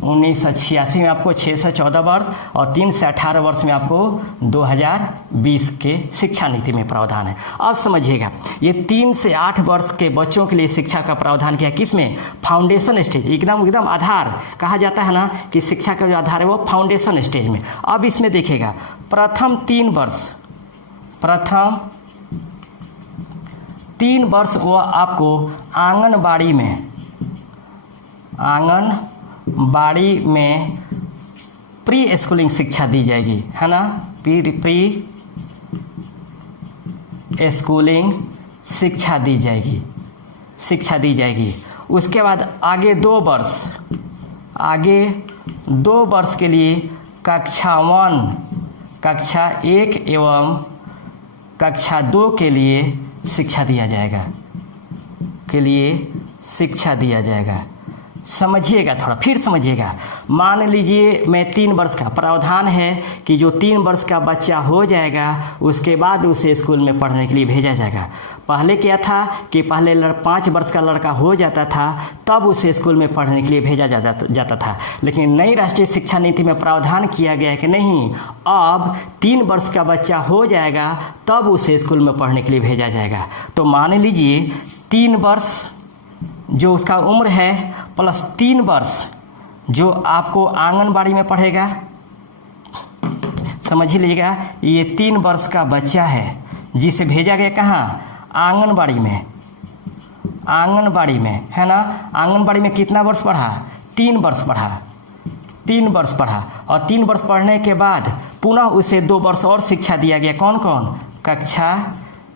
1986 में आपको 6 से 14 वर्ष और 3 से 18 वर्ष में आपको 2020 के शिक्षा नीति में प्रावधान है। अब समझिएगा, ये 3 से 8 वर्ष के बच्चों के लिए शिक्षा का प्रावधान किया किसमें, फाउंडेशन स्टेज, एकदम आधार कहा जाता है ना कि शिक्षा का जो आधार है वो फाउंडेशन स्टेज में। अब इसमें देखिएगा, प्रथम 3 वर्ष वो आपको आंगनबाड़ी में प्री स्कूलिंग शिक्षा दी जाएगी, है ना। प्री स्कूलिंग शिक्षा दी जाएगी। उसके बाद आगे 2 वर्ष के लिए कक्षा 1 एवं कक्षा 2 के लिए शिक्षा दिया जाएगा। समझिएगा, थोड़ा फिर समझिएगा। मान लीजिए मैं 3 वर्ष का प्रावधान है कि जो 3 वर्ष का बच्चा हो जाएगा उसके बाद उसे स्कूल में पढ़ने के लिए भेजा जाएगा। पहले क्या था कि पहले 5 वर्ष का लड़का हो जाता था तब उसे स्कूल में पढ़ने के लिए भेजा जाता था, लेकिन नई राष्ट्रीय शिक्षा नीति में प्रावधान किया गया है कि नहीं, अब 3 वर्ष का बच्चा हो जाएगा तब उसे स्कूल में पढ़ने के लिए भेजा जाएगा। तो मान लीजिए 3 वर्ष जो उसका उम्र है प्लस 3 वर्ष जो आपको आंगनबाड़ी में पढ़ेगा। समझ लीजिएगा, ये 3 वर्ष का बच्चा है जिसे भेजा गया कहाँ, आंगनबाड़ी में, है ना। आंगनबाड़ी में कितना वर्ष पढ़ा, 3 वर्ष पढ़ा और 3 वर्ष पढ़ने के बाद पुनः उसे 2 वर्ष और शिक्षा दिया गया। कौन, कक्षा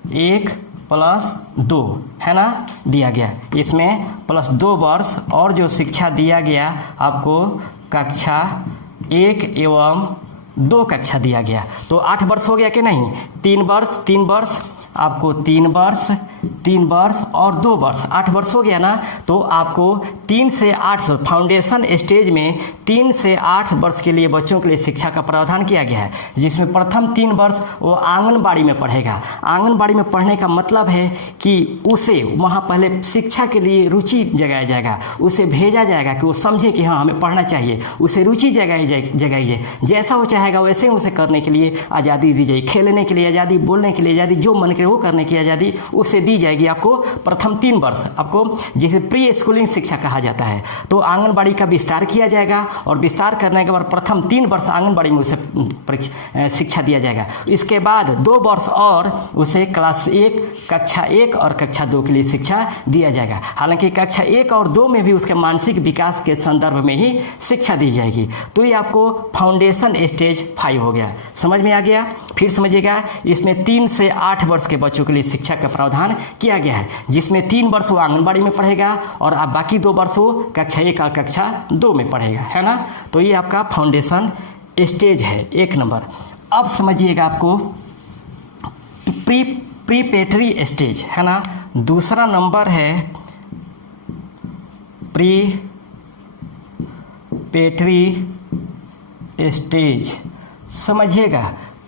1+2, है ना, दिया गया। इसमें प्लस 2 वर्ष और जो शिक्षा दिया गया आपको कक्षा 1 एवं 2 कक्षा दिया गया, तो 8 वर्ष हो गया कि नहीं। 3 वर्ष आपको 3 वर्ष और 2 वर्ष, 8 वर्ष हो गया ना। तो आपको 3 से 8 फाउंडेशन स्टेज में 3 से 8 वर्ष के लिए बच्चों के लिए शिक्षा का प्रावधान किया गया है, जिसमें प्रथम 3 वर्ष वो आंगनबाड़ी में पढ़ेगा। आंगनबाड़ी में पढ़ने का मतलब है कि उसे वहाँ पहले शिक्षा के लिए रुचि जगाया जाएगा, उसे भेजा जाएगा कि वो समझे कि हाँ हमें पढ़ना चाहिए, उसे रुचि जगाइए, जैसा वो चाहेगा वैसे उसे करने के लिए आज़ादी दी जाए, खेलने के लिए आज़ादी, बोलने के लिए आज़ादी, जो मन करे वो करने की आज़ादी उसे दी दी जाएगी आपको प्रथम 3 वर्ष, आपको जिसे प्री स्कूलिंग शिक्षा कहा जाता है। तो आंगनबाड़ी का विस्तार किया जाएगा और विस्तार करने के बाद प्रथम 3 वर्ष आंगनबाड़ी में उसे शिक्षा दिया जाएगा। इसके बाद 2 वर्ष और उसे क्लास 1, कक्षा 1 और कक्षा 2 के लिए शिक्षा दिया जाएगा। हालांकि कक्षा 1 और 2 में भी उसके मानसिक विकास के संदर्भ में ही शिक्षा दी जाएगी। तो ये आपको फाउंडेशन स्टेज 5 हो गया। समझ में आ गया? फिर समझिएगा, इसमें 3 से 8 वर्ष के बच्चों के लिए शिक्षा का प्रावधान किया गया है, जिसमें 3 वर्ष वो आंगनबाड़ी में पढ़ेगा और अब बाकी 2 वर्ष वो कक्षा 1 और कक्षा 2 में पढ़ेगा, है ना। तो ये आपका फाउंडेशन स्टेज है 1 नंबर। अब समझिएगा आपको प्रीपेटरी स्टेज, है ना। दूसरा नंबर है प्रीपेटरी स्टेज। समझिएगा,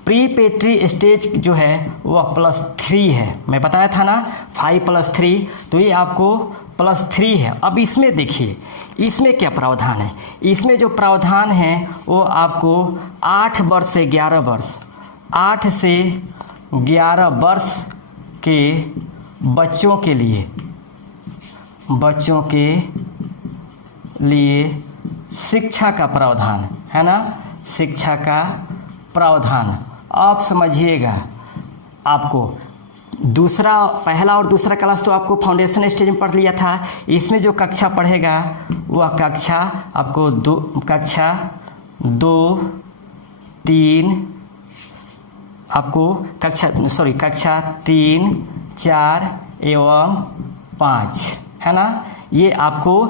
प्रीपेटरी स्टेज जो है वह +3 है। मैं बताया था ना 5 + 3, तो ये आपको +3 है। अब इसमें देखिए, इसमें क्या प्रावधान है। इसमें जो प्रावधान है वो आपको 8 वर्ष से 11 वर्ष, 8 से 11 वर्ष के बच्चों के लिए शिक्षा का प्रावधान, है ना, शिक्षा का प्रावधान। आप समझिएगा, आपको पहला और दूसरा क्लास तो आपको फाउंडेशन स्टेज में पढ़ लिया था। इसमें जो कक्षा पढ़ेगा वह कक्षा आपको कक्षा 2, 3, आपको कक्षा 3, 4 एवं 5, है ना। ये आपको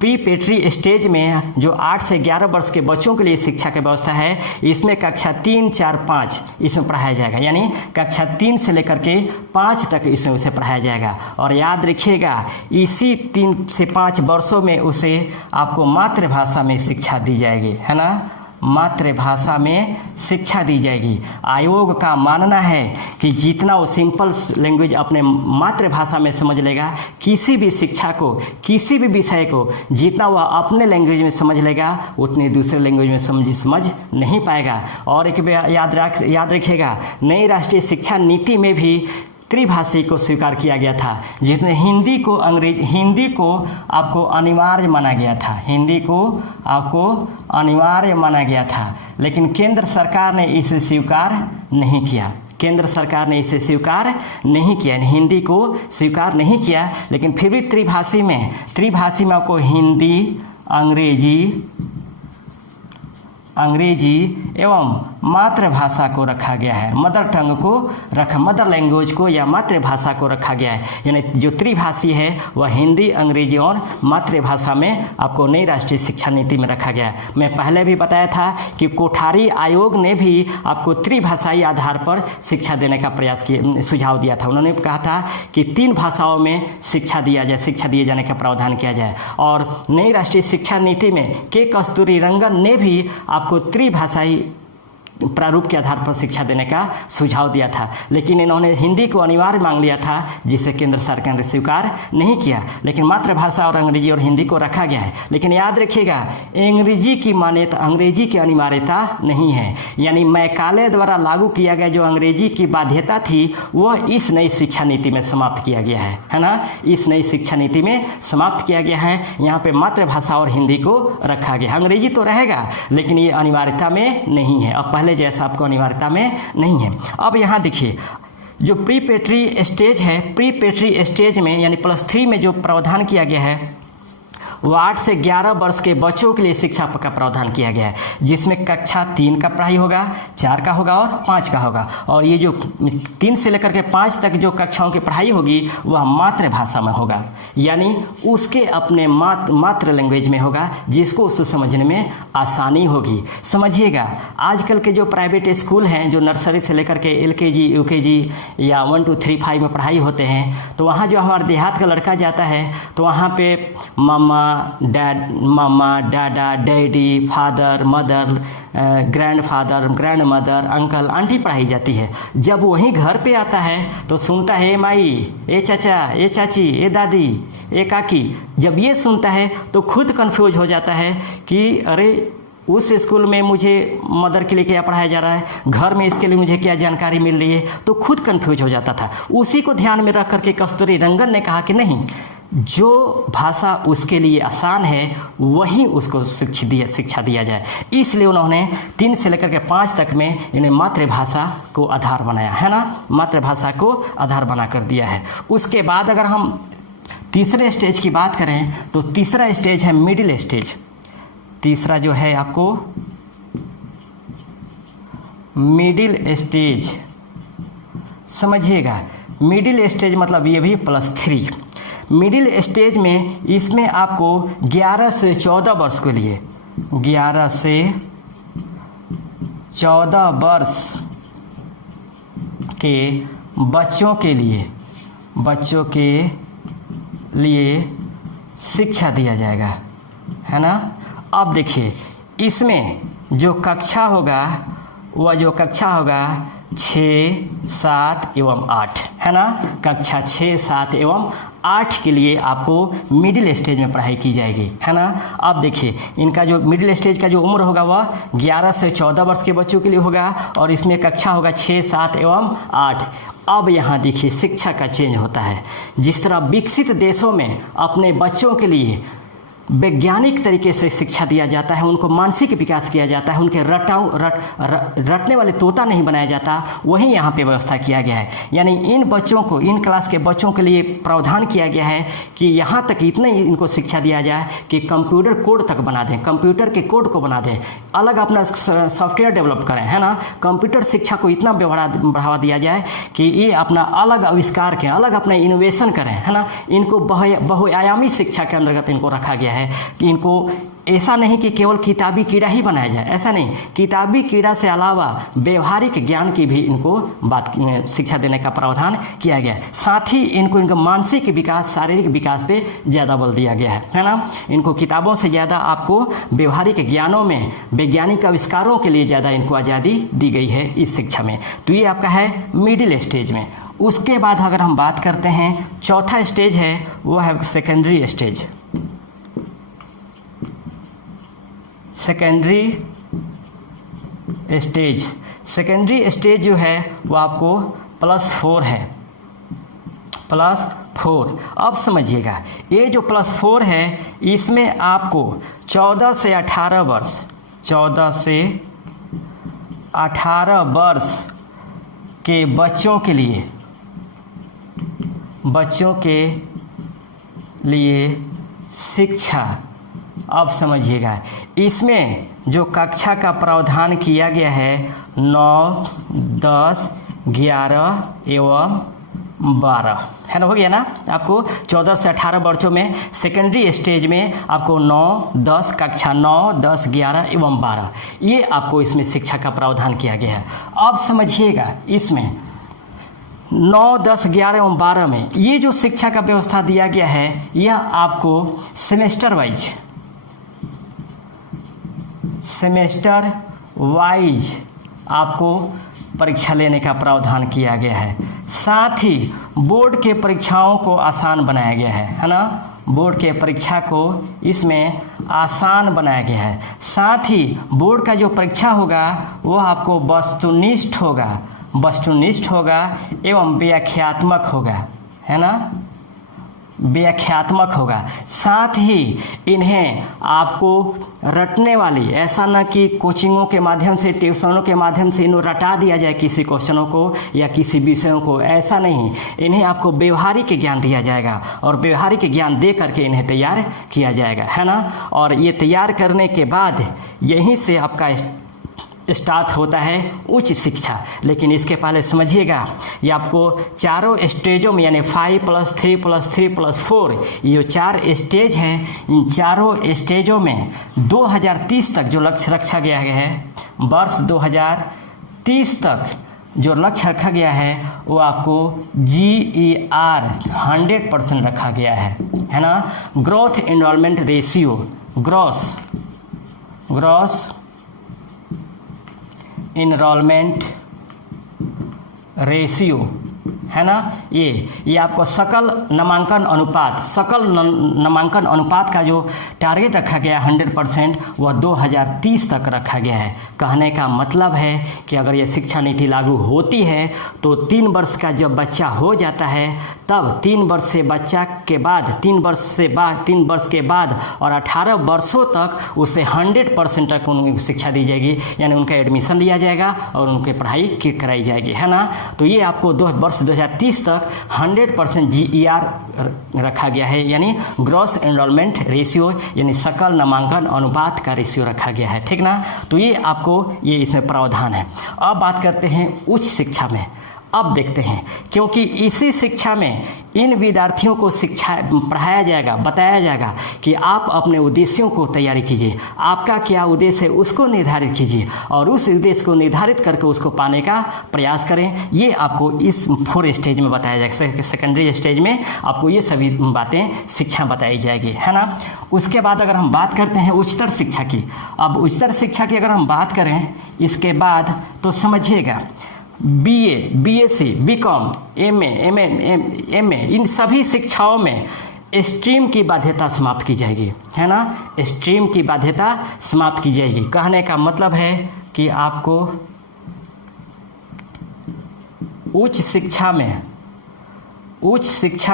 प्रीपेटरी स्टेज में जो 8 से 11 वर्ष के बच्चों के लिए शिक्षा की व्यवस्था है, इसमें कक्षा 3, 4, 5 इसमें पढ़ाया जाएगा। यानी कक्षा 3 से लेकर के 5 तक इसमें उसे पढ़ाया जाएगा। और याद रखिएगा, इसी 3 से 5 वर्षों में उसे आपको मातृभाषा में शिक्षा दी जाएगी, है ना, मातृभाषा में शिक्षा दी जाएगी। आयोग का मानना है कि जितना वो सिंपल लैंग्वेज अपने मातृभाषा में समझ लेगा, किसी भी शिक्षा को, किसी भी विषय को जितना वह अपने लैंग्वेज में समझ लेगा, उतनी दूसरे लैंग्वेज में समझ नहीं पाएगा। और एक याद रखिएगा, नई राष्ट्रीय शिक्षा नीति में भी त्रिभाषी को स्वीकार किया गया था, जिसमें हिंदी को आपको अनिवार्य माना गया था। हिंदी को आपको अनिवार्य माना गया था, लेकिन केंद्र सरकार ने इसे स्वीकार नहीं किया। केंद्र सरकार ने इसे स्वीकार नहीं किया, हिंदी को स्वीकार नहीं किया। लेकिन फिर भी त्रिभाषी में आपको हिंदी, अंग्रेजी एवं मातृभाषा को रखा गया है। मदर लैंग्वेज को या मातृभाषा को रखा गया है। यानी जो त्रिभाषी है वह हिंदी, अंग्रेजी और मातृभाषा में आपको नई राष्ट्रीय शिक्षा नीति में रखा गया है। मैं पहले भी बताया था कि कोठारी आयोग ने भी आपको त्रिभाषाई आधार पर शिक्षा देने का सुझाव दिया था। उन्होंने कहा था कि 3 भाषाओं में शिक्षा दिए जाने का प्रावधान किया जाए। और नई राष्ट्रीय शिक्षा नीति में के कस्तूरीरंगन ने भी आपको त्रिभाषाई प्रारूप के आधार पर शिक्षा देने का सुझाव दिया था, लेकिन इन्होंने हिंदी को अनिवार्य मांग लिया था, जिसे केंद्र सरकार ने स्वीकार नहीं किया। लेकिन मातृभाषा और अंग्रेजी और हिंदी को रखा गया है। लेकिन याद रखिएगा, अंग्रेजी की मान्यता, अंग्रेजी की अनिवार्यता नहीं है। यानी मैकाले द्वारा लागू किया गया जो अंग्रेजी की बाध्यता थी, वह इस नई शिक्षा नीति में समाप्त किया गया है ना। इस नई शिक्षा नीति में समाप्त किया गया है। यहाँ पे मातृभाषा और हिंदी को रखा गया। अंग्रेजी तो रहेगा, लेकिन ये अनिवार्यता में नहीं है। अब पहले जैसा आपको अनिवार्यता में नहीं है। अब यहाँ देखिए, जो प्रीपेटरी स्टेज है, प्रीपेटरी स्टेज में यानी +3 में जो प्रावधान किया गया है, वो 8 से 11 वर्ष के बच्चों के लिए शिक्षा का प्रावधान किया गया है, जिसमें कक्षा 3 का पढ़ाई होगा, 4 का होगा और 5 का होगा। और ये जो 3 से लेकर के 5 तक जो कक्षाओं की पढ़ाई होगी वह मातृभाषा में होगा, यानी उसके अपने मातृ लैंग्वेज में होगा, जिसको उसको समझने में आसानी होगी। समझिएगा, आजकल के जो प्राइवेट स्कूल हैं, जो नर्सरी से लेकर के LKG, UKG या 1, 2, 3, 5 में पढ़ाई होते हैं, तो वहाँ जो हमारे देहात का लड़का जाता है तो वहाँ पे mamma, dada, daddy, father, mother, grandfather, grandmother, uncle, aunty पढ़ाई जाती है। जब वहीं घर पे आता है तो सुनता है ए माई, ए चाचा, ए चाची, ए दादी, ए काकी। जब ये सुनता है तो खुद कंफ्यूज हो जाता है कि अरे उस स्कूल में मुझे मदर के लिए क्या पढ़ाया जा रहा है, घर में इसके लिए मुझे क्या जानकारी मिल रही है, तो खुद कंफ्यूज हो जाता था। उसी को ध्यान में रख करके कस्तूरी रंगन ने कहा कि नहीं, जो भाषा उसके लिए आसान है वही उसको शिक्षा दिया जाए। इसलिए उन्होंने 3 से लेकर के 5 तक में इन्हें मातृभाषा को आधार बनाया है ना, मातृभाषा को आधार बना कर दिया है। उसके बाद अगर हम तीसरे स्टेज की बात करें तो तीसरा स्टेज है मिडिल स्टेज। तीसरा जो है आपको मिडिल स्टेज, समझिएगा, मिडिल स्टेज मतलब ये भी +3। मिडिल स्टेज में इसमें आपको 11 से 14 वर्ष के लिए, 11 से 14 वर्ष के बच्चों के लिए शिक्षा दिया जाएगा, है ना। अब देखिए इसमें जो कक्षा होगा वह 6, 7 एवं 8, है ना। कक्षा 6, 7 एवं 8 के लिए आपको मिडिल स्टेज में पढ़ाई की जाएगी, है ना। अब देखिए इनका जो मिडिल स्टेज का जो उम्र होगा वह 11 से 14 वर्ष के बच्चों के लिए होगा और इसमें कक्षा होगा 6, 7 एवं 8। अब यहाँ देखिए शिक्षा का चेंज होता है। जिस तरह विकसित देशों में अपने बच्चों के लिए वैज्ञानिक तरीके से शिक्षा दिया जाता है, उनको मानसिक विकास किया जाता है, उनके रटने वाले तोता नहीं बनाया जाता, वहीं यहाँ पे व्यवस्था किया गया है। यानी इन बच्चों को, इन क्लास के बच्चों के लिए प्रावधान किया गया है कि यहाँ तक इतना ही इनको शिक्षा दिया जाए कि कंप्यूटर कोड तक बना दें, कंप्यूटर के कोड को बना दें, अलग अपना सॉफ्टवेयर डेवलप करें, है ना। कंप्यूटर शिक्षा को इतना बढ़ावा दिया जाए कि ये अपना अलग आविष्कार करें, अलग अपना इनोवेशन करें, है ना। इनको बहुआयामी शिक्षा के अंतर्गत इनको रखा गया है कि इनको ऐसा नहीं कि केवल किताबी कीड़ा ही बनाया जाए, ऐसा नहीं, किताबी कीड़ा से अलावा व्यवहारिक ज्ञान की भी इनको शिक्षा देने का प्रावधान किया गया है। साथ ही इनका मानसिक विकास, शारीरिक विकास पे ज़्यादा बल दिया गया है ना। इनको किताबों से ज़्यादा आपको व्यवहारिक ज्ञानों में, वैज्ञानिक आविष्कारों के लिए ज़्यादा इनको आज़ादी दी गई है इस शिक्षा में। तो ये आपका है मिडिल स्टेज में। उसके बाद अगर हम बात करते हैं, चौथा स्टेज है वो है सेकेंडरी स्टेज। सेकेंडरी स्टेज जो है वो आपको +4 है, +4। अब समझिएगा ये जो +4 है इसमें आपको 14 से 18 वर्ष के बच्चों के लिए शिक्षा। अब समझिएगा इसमें जो कक्षा का प्रावधान किया गया है 9, 10, 11 एवं 12, है ना। हो गया ना। आपको 14 से 18 वर्षों में सेकेंडरी स्टेज में आपको 9, 10, कक्षा 9, 10, 11 एवं 12, ये आपको इसमें शिक्षा का प्रावधान किया गया है। अब समझिएगा इसमें 9, 10, 11 एवं 12 में ये जो शिक्षा का व्यवस्था दिया गया है यह आपको सेमेस्टर वाइज आपको परीक्षा लेने का प्रावधान किया गया है। साथ ही बोर्ड के परीक्षाओं को आसान बनाया गया है ना। बोर्ड के परीक्षा को इसमें आसान बनाया गया है। साथ ही बोर्ड का जो परीक्षा होगा वो आपको वस्तुनिष्ठ होगा एवं व्याख्यात्मक होगा, है ना, व्याख्यात्मक होगा। साथ ही इन्हें आपको रटने वाली, ऐसा ना कि कोचिंगों के माध्यम से, ट्यूशनों के माध्यम से इन्हें रटा दिया जाए किसी क्वेश्चनों को या किसी विषयों को, ऐसा नहीं। इन्हें आपको व्यवहारिक ज्ञान दिया जाएगा और व्यवहारिक ज्ञान दे करके इन्हें तैयार किया जाएगा, है ना। और ये तैयार करने के बाद यहीं से आपका स्टार्ट होता है उच्च शिक्षा। लेकिन इसके पहले समझिएगा ये आपको चारों स्टेजों में, यानी 5+3+3+4, ये जो 4 स्टेज हैं, इन चारों स्टेजों में 2030 तक जो लक्ष्य रखा गया है, वर्ष 2030 तक जो लक्ष्य रखा गया है वो आपको GER 100% रखा गया है ना। Growth enrolment ratio, gross enrolment ratio, है ना। ये आपको सकल नामांकन अनुपात, नामांकन अनुपात का जो टारगेट रखा गया है 100%, वह 2030 तक रखा गया है। कहने का मतलब है कि अगर ये शिक्षा नीति लागू होती है तो 3 वर्ष का जब बच्चा हो जाता है तब 3 वर्ष से बच्चा के बाद 3 वर्ष के बाद और 18 वर्षों तक उसे 100% तक उनकी शिक्षा दी जाएगी, यानी उनका एडमिशन लिया जाएगा और उनकी पढ़ाई कराई जाएगी, है ना। तो ये आपको वर्ष 2030 तक 100% GER रखा गया है, यानी ग्रॉस एनरोलमेंट रेशियो, यानी सकल नामांकन अनुपात का रेशियो रखा गया है, ठीक ना। तो ये आपको ये इसमें प्रावधान है। अब बात करते हैं उच्च शिक्षा में। अब देखते हैं, क्योंकि इसी शिक्षा में इन विद्यार्थियों को पढ़ाया जाएगा, बताया जाएगा कि आप अपने उद्देश्यों को तैयारी कीजिए, आपका क्या उद्देश्य है उसको निर्धारित कीजिए और उस उद्देश्य को निर्धारित करके उसको पाने का प्रयास करें। ये आपको इस 4 स्टेज में बताया जाएगा। सेकेंडरी स्टेज में आपको ये सभी बातें शिक्षा बताई जाएगी, है ना। उसके बाद अगर हम बात करते हैं उच्चतर शिक्षा की, अब उच्चतर शिक्षा की अगर हम बात करें इसके बाद तो समझिएगा BA, BSc, BCom, MA इन सभी शिक्षाओं में स्ट्रीम की बाध्यता समाप्त की जाएगी, है ना। स्ट्रीम की बाध्यता समाप्त की जाएगी। कहने का मतलब है कि आपको उच्च शिक्षा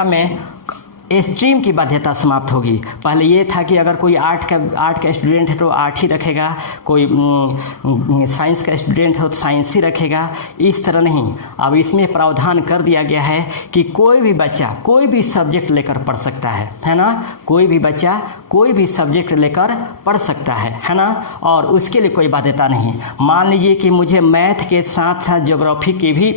में स्ट्रीम की बाध्यता समाप्त होगी। पहले ये था कि अगर कोई आर्ट का स्टूडेंट है तो आर्ट ही रखेगा, कोई साइंस का स्टूडेंट है तो साइंस ही रखेगा, इस तरह नहीं। अब इसमें प्रावधान कर दिया गया है कि कोई भी बच्चा कोई भी सब्जेक्ट लेकर पढ़ सकता है ना। कोई भी बच्चा कोई भी सब्जेक्ट लेकर पढ़ सकता है ना, और उसके लिए कोई बाध्यता नहीं। मान लीजिए कि मुझे मैथ के साथ साथ ज्योग्राफी की भी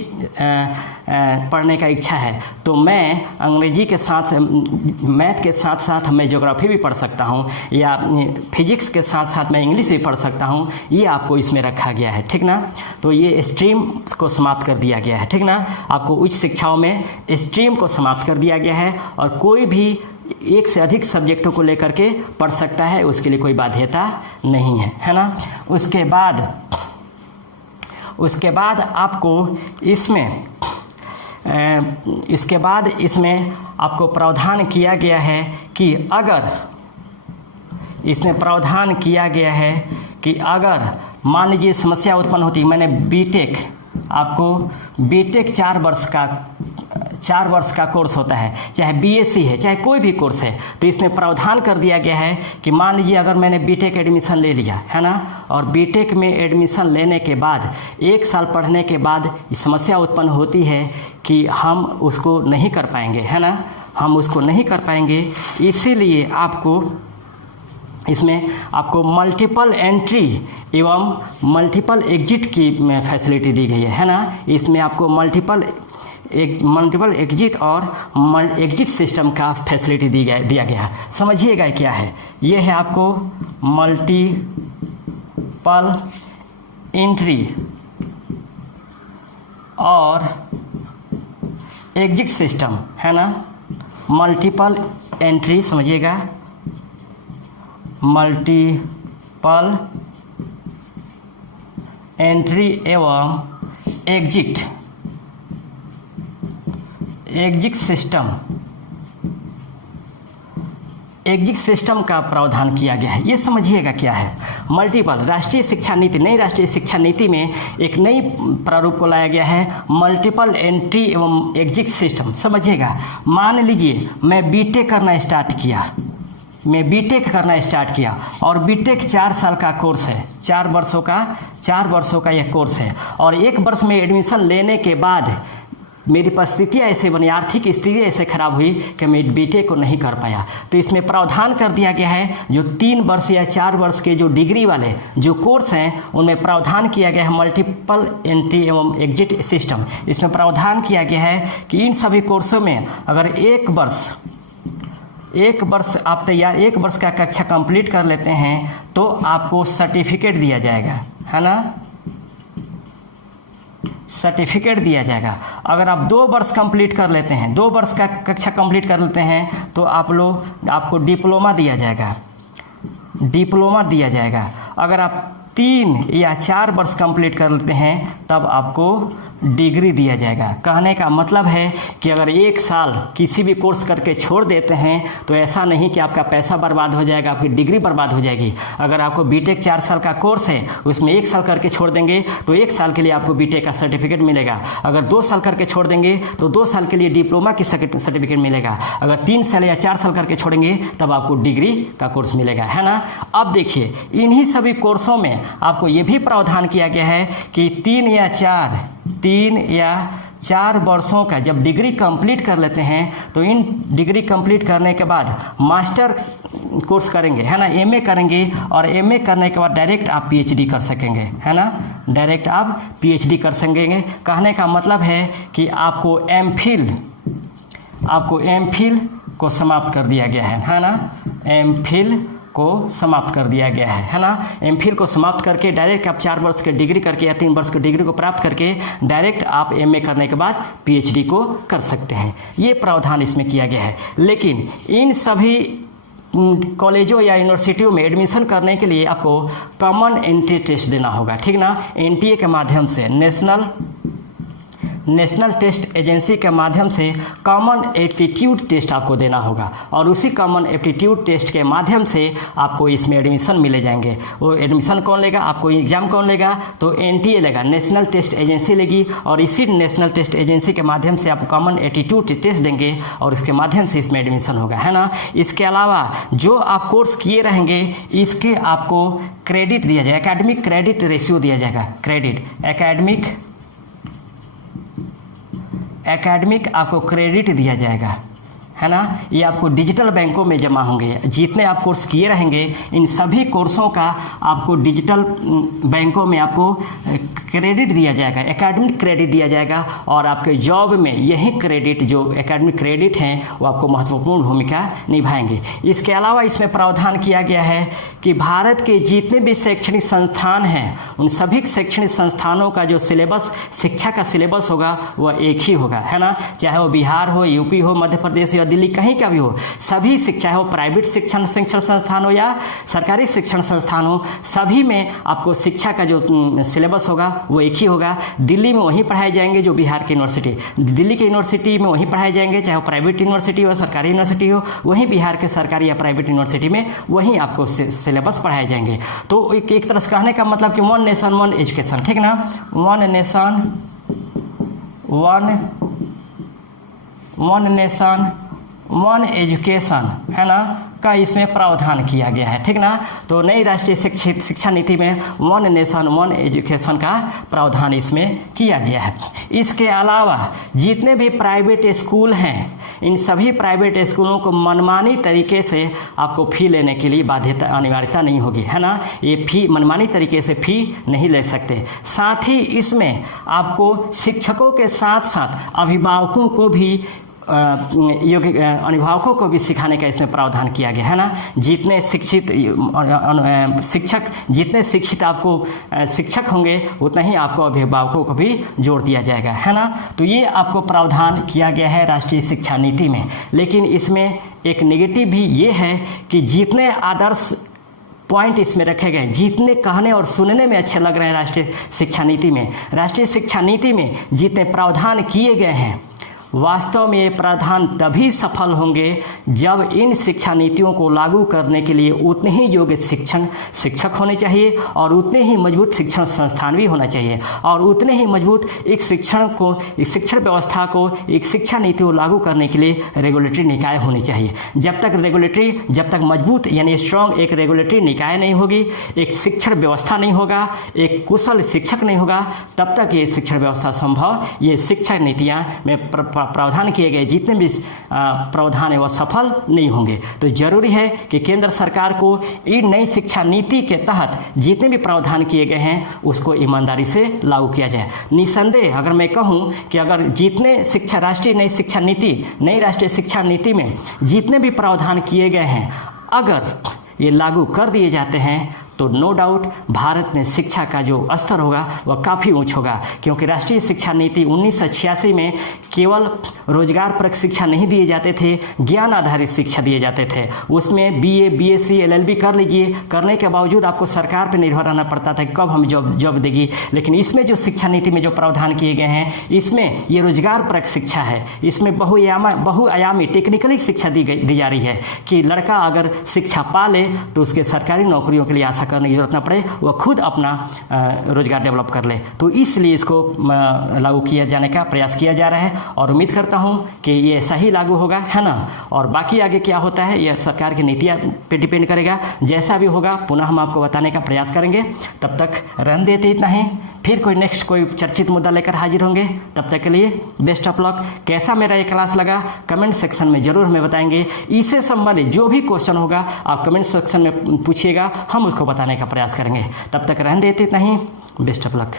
पढ़ने का इच्छा है, तो मैं अंग्रेजी के साथ मैथ के साथ साथ मैं ज्योग्राफी भी पढ़ सकता हूँ, या फिजिक्स के साथ साथ मैं इंग्लिश भी पढ़ सकता हूँ। ये आपको इसमें रखा गया है, ठीक ना। तो ये स्ट्रीम को समाप्त कर दिया गया है, ठीक ना। आपको उच्च शिक्षाओं में स्ट्रीम को समाप्त कर दिया गया है और कोई भी एक से अधिक सब्जेक्टों को लेकर के पढ़ सकता है, उसके लिए कोई बाध्यता नहीं है ना। उसके बाद आपको इसमें आपको प्रावधान किया गया है कि अगर मान लीजिए समस्या उत्पन्न होती, मैंने बीटेक 4 वर्ष का कोर्स होता है, चाहे BSc है चाहे कोई भी कोर्स है, तो इसमें प्रावधान कर दिया गया है कि मान लीजिए अगर मैंने बीटेक एडमिशन ले लिया, है ना, और बीटेक में एडमिशन लेने के बाद 1 साल पढ़ने के बाद समस्या उत्पन्न होती है कि हम उसको नहीं कर पाएंगे, है ना, हम उसको नहीं कर पाएंगे। इसीलिए इसमें आपको मल्टीपल एंट्री एवं मल्टीपल एग्जिट की फैसिलिटी दी गई है ना। इसमें आपको मल्टीपल एग्जिट और एग्जिट सिस्टम का फैसिलिटी दिया गया है। समझिएगा क्या है, ये है आपको मल्टीपल एंट्री और एग्जिट सिस्टम, है ना। मल्टीपल एंट्री समझिएगा, मल्टीपल एंट्री एवं एग्जिट सिस्टम का प्रावधान किया गया है। ये समझिएगा क्या है। मल्टीपल राष्ट्रीय शिक्षा नीति, नई राष्ट्रीय शिक्षा नीति में एक नई प्रारूप को लाया गया है, मल्टीपल एंट्री एवं एग्जिट सिस्टम। समझिएगा, मान लीजिए मैं बीटेक करना स्टार्ट किया और बीटेक 4 साल का कोर्स है, 4 वर्षों का यह कोर्स है, और 1 वर्ष में एडमिशन लेने के बाद मेरी परिस्थितियाँ ऐसे बनी, आर्थिक स्थिति ऐसे खराब हुई कि मैं बीटेक को नहीं कर पाया। तो इसमें प्रावधान कर दिया गया है, जो 3 वर्ष या 4 वर्ष के जो डिग्री वाले जो कोर्स हैं उनमें प्रावधान किया गया है मल्टीपल एंट्री एवं एग्जिट सिस्टम। इसमें प्रावधान किया गया है कि इन सभी कोर्सों में अगर 1 वर्ष आप तैयार 1 वर्ष का कक्षा कंप्लीट कर लेते हैं तो आपको सर्टिफिकेट दिया जाएगा, है ना, सर्टिफिकेट दिया जाएगा। अगर आप 2 वर्ष कंप्लीट कर लेते हैं, 2 वर्ष का कक्षा कंप्लीट कर लेते हैं तो आपको डिप्लोमा दिया जाएगा। अगर आप 3 या 4 वर्ष कंप्लीट कर लेते हैं तब आपको डिग्री दिया जाएगा। कहने का मतलब है कि अगर 1 साल किसी भी कोर्स करके छोड़ देते हैं तो ऐसा नहीं कि आपका पैसा बर्बाद हो जाएगा, आपकी डिग्री बर्बाद हो जाएगी। अगर आपको बीटेक 4 साल का कोर्स है, उसमें 1 साल करके छोड़ देंगे तो 1 साल के लिए आपको बीटेक का सर्टिफिकेट मिलेगा। अगर 2 साल करके छोड़ देंगे तो 2 साल के लिए डिप्लोमा की सर्टिफिकेट मिलेगा। अगर 3 साल या 4 साल करके छोड़ेंगे तब आपको डिग्री का कोर्स मिलेगा, है ना। अब देखिए, इन्हीं सभी कोर्सों में आपको ये भी प्रावधान किया गया है कि 3 या 4 वर्षों का जब डिग्री कंप्लीट कर लेते हैं तो इन डिग्री कंप्लीट करने के बाद मास्टर कोर्स करेंगे, है ना, एमए करेंगे, और एमए करने के बाद डायरेक्ट आप पीएचडी कर सकेंगे, है ना, डायरेक्ट आप पीएचडी कर सकेंगे। कहने का मतलब है कि आपको एमफिल को समाप्त कर दिया गया है ना, एमफिल को समाप्त कर दिया गया है ना। एमफिल को समाप्त करके डायरेक्ट आप 4 वर्ष की डिग्री करके या 3 वर्ष की डिग्री को प्राप्त करके डायरेक्ट आप एमए करने के बाद पीएचडी को कर सकते हैं। ये प्रावधान इसमें किया गया है। लेकिन इन सभी कॉलेजों या यूनिवर्सिटियों में एडमिशन करने के लिए आपको कॉमन एंट्री टेस्ट देना होगा, ठीक ना। एनटीए के माध्यम से, नेशनल टेस्ट एजेंसी के माध्यम से कॉमन एप्टीट्यूड टेस्ट आपको देना होगा, और उसी कॉमन एप्टीट्यूड टेस्ट के माध्यम से आपको इसमें एडमिशन मिले जाएंगे। वो एडमिशन कौन लेगा, आपको एग्जाम कौन लेगा, तो एनटीए लेगा, नेशनल टेस्ट एजेंसी लेगी, और इसी नेशनल टेस्ट एजेंसी के माध्यम से आप कॉमन एप्टीट्यूड टेस्ट देंगे और इसके माध्यम से इसमें एडमिशन होगा, है ना। इसके अलावा जो आप कोर्स किए रहेंगे इसके आपको क्रेडिट दिया जाएगा, एकेडमिक क्रेडिट रेशियो दिया जाएगा, एकेडमिक आपको क्रेडिट दिया जाएगा, है ना। ये आपको डिजिटल बैंकों में जमा होंगे। जितने आप कोर्स किए रहेंगे इन सभी कोर्सों का आपको डिजिटल बैंकों में आपको क्रेडिट दिया जाएगा, एकेडमिक क्रेडिट दिया जाएगा, और आपके जॉब में यही क्रेडिट जो एकेडमिक क्रेडिट हैं वो आपको महत्वपूर्ण भूमिका निभाएंगे। इसके अलावा इसमें प्रावधान किया गया है कि भारत के जितने भी शैक्षणिक संस्थान हैं उन सभी शैक्षणिक संस्थानों का जो सिलेबस, शिक्षा का सिलेबस होगा वह एक ही होगा, है ना। चाहे वो बिहार हो, यूपी हो, मध्य प्रदेश या दिल्ली, कहीं का भी हो, सभी शिक्षा हो, प्राइवेट शिक्षण संस्थान हो या सरकारी शिक्षण संस्थान हो, सभी में आपको शिक्षा का जो सिलेबस होगा वो एक ही होगा। दिल्ली में वहीं पढ़ाए जाएंगे जो बिहार की यूनिवर्सिटी, दिल्ली की यूनिवर्सिटी में वहीं पढ़ाए जाएंगे, चाहे वो प्राइवेट यूनिवर्सिटी हो, सरकारी यूनिवर्सिटी हो, वहीं बिहार के सरकारी या प्राइवेट यूनिवर्सिटी में वहीं आपको सिलेबस पढ़ाए जाएंगे। तो एक तरह से कहने का मतलब कि 1 नेशन 1 एजुकेशन, ठीक ना, 1 नेशन 1 एजुकेशन, है ना, का इसमें प्रावधान किया गया है, ठीक ना। तो नई राष्ट्रीय शिक्षा नीति में 1 नेशन 1 एजुकेशन का प्रावधान इसमें किया गया है। इसके अलावा जितने भी प्राइवेट स्कूल हैं इन सभी प्राइवेट स्कूलों को मनमानी तरीके से आपको फ़ी लेने के लिए बाध्यता, अनिवार्यता नहीं होगी, है ना। ये फ़ी मनमानी तरीके से फ़ी नहीं ले सकते। साथ ही इसमें आपको शिक्षकों के साथ साथ अभिभावकों को भी अभिभावकों को भी सिखाने का इसमें प्रावधान किया गया है ना। जितने शिक्षित आपको शिक्षक होंगे उतना ही आपको अभिभावकों को भी जोड़ दिया जाएगा, है ना। तो ये आपको प्रावधान किया गया है राष्ट्रीय शिक्षा नीति में। लेकिन इसमें एक नेगेटिव भी ये है कि जितने आदर्श पॉइंट इसमें रखे गए, जितने कहने और सुनने में अच्छे लग रहे हैं राष्ट्रीय शिक्षा नीति में जितने प्रावधान किए गए हैं, वास्तव में ये प्रावधान तभी सफल होंगे जब इन शिक्षा नीतियों को लागू करने के लिए उतने ही योग्य शिक्षक होने चाहिए और उतने ही मजबूत शिक्षण संस्थान भी होना चाहिए, और उतने ही मजबूत एक शिक्षण व्यवस्था को, एक शिक्षा नीति को लागू करने के लिए रेगुलेटरी निकाय होनी चाहिए। जब तक मजबूत यानी स्ट्रॉन्ग एक रेगुलेटरी निकाय नहीं होगी, एक शिक्षण व्यवस्था नहीं होगा, एक कुशल शिक्षक नहीं होगा, तब तक ये शिक्षण व्यवस्था संभव, ये शिक्षा नीतियाँ में प्रावधान किए गए जितने भी प्रावधान है वह सफल नहीं होंगे। तो जरूरी है कि केंद्र सरकार को इन नई शिक्षा नीति के तहत जितने भी प्रावधान किए गए हैं उसको ईमानदारी से लागू किया जाए। निसंदेह अगर मैं कहूं कि अगर जितने नई राष्ट्रीय शिक्षा नीति में जितने भी प्रावधान किए गए हैं अगर ये लागू कर दिए जाते हैं तो नो डाउट भारत में शिक्षा का जो स्तर होगा वह काफ़ी ऊंच होगा, क्योंकि राष्ट्रीय शिक्षा नीति 1986 में केवल रोजगारपरक शिक्षा नहीं दिए जाते थे, ज्ञान आधारित शिक्षा दिए जाते थे। उसमें बीए, बीएससी, एलएलबी कर लीजिए, करने के बावजूद आपको सरकार पर निर्भर रहना पड़ता था कि कब हम जॉब देगी। लेकिन इसमें जो शिक्षा नीति में जो प्रावधान किए गए हैं, इसमें ये रोजगारपरक शिक्षा है, इसमें बहुआयामी टेक्निकली शिक्षा दी जा रही है कि लड़का अगर शिक्षा पा ले तो उसके सरकारी नौकरियों के लिए आशा करने की जरूरत न पड़े, वह खुद अपना रोजगार डेवलप कर ले। तो इसलिए इसको लागू किया जाने का प्रयास किया जा रहा है और उम्मीद करता हूं कि ये सही लागू होगा, है ना। और बाकी आगे क्या होता है यह सरकार की नीतियां पे डिपेंड करेगा। जैसा भी होगा पुनः हम आपको बताने का प्रयास करेंगे। तब तक रहने देते इतना ही, फिर कोई चर्चित मुद्दा लेकर हाजिर होंगे। तब तक के लिए बेस्ट ऑफ लक। कैसा मेरा ये क्लास लगा कमेंट सेक्शन में जरूर हमें बताएंगे। इससे संबंधित जो भी क्वेश्चन होगा आप कमेंट सेक्शन में पूछिएगा, हम उसको बताने का प्रयास करेंगे। तब तक रहने देते इतना ही, बेस्ट ऑफ लक।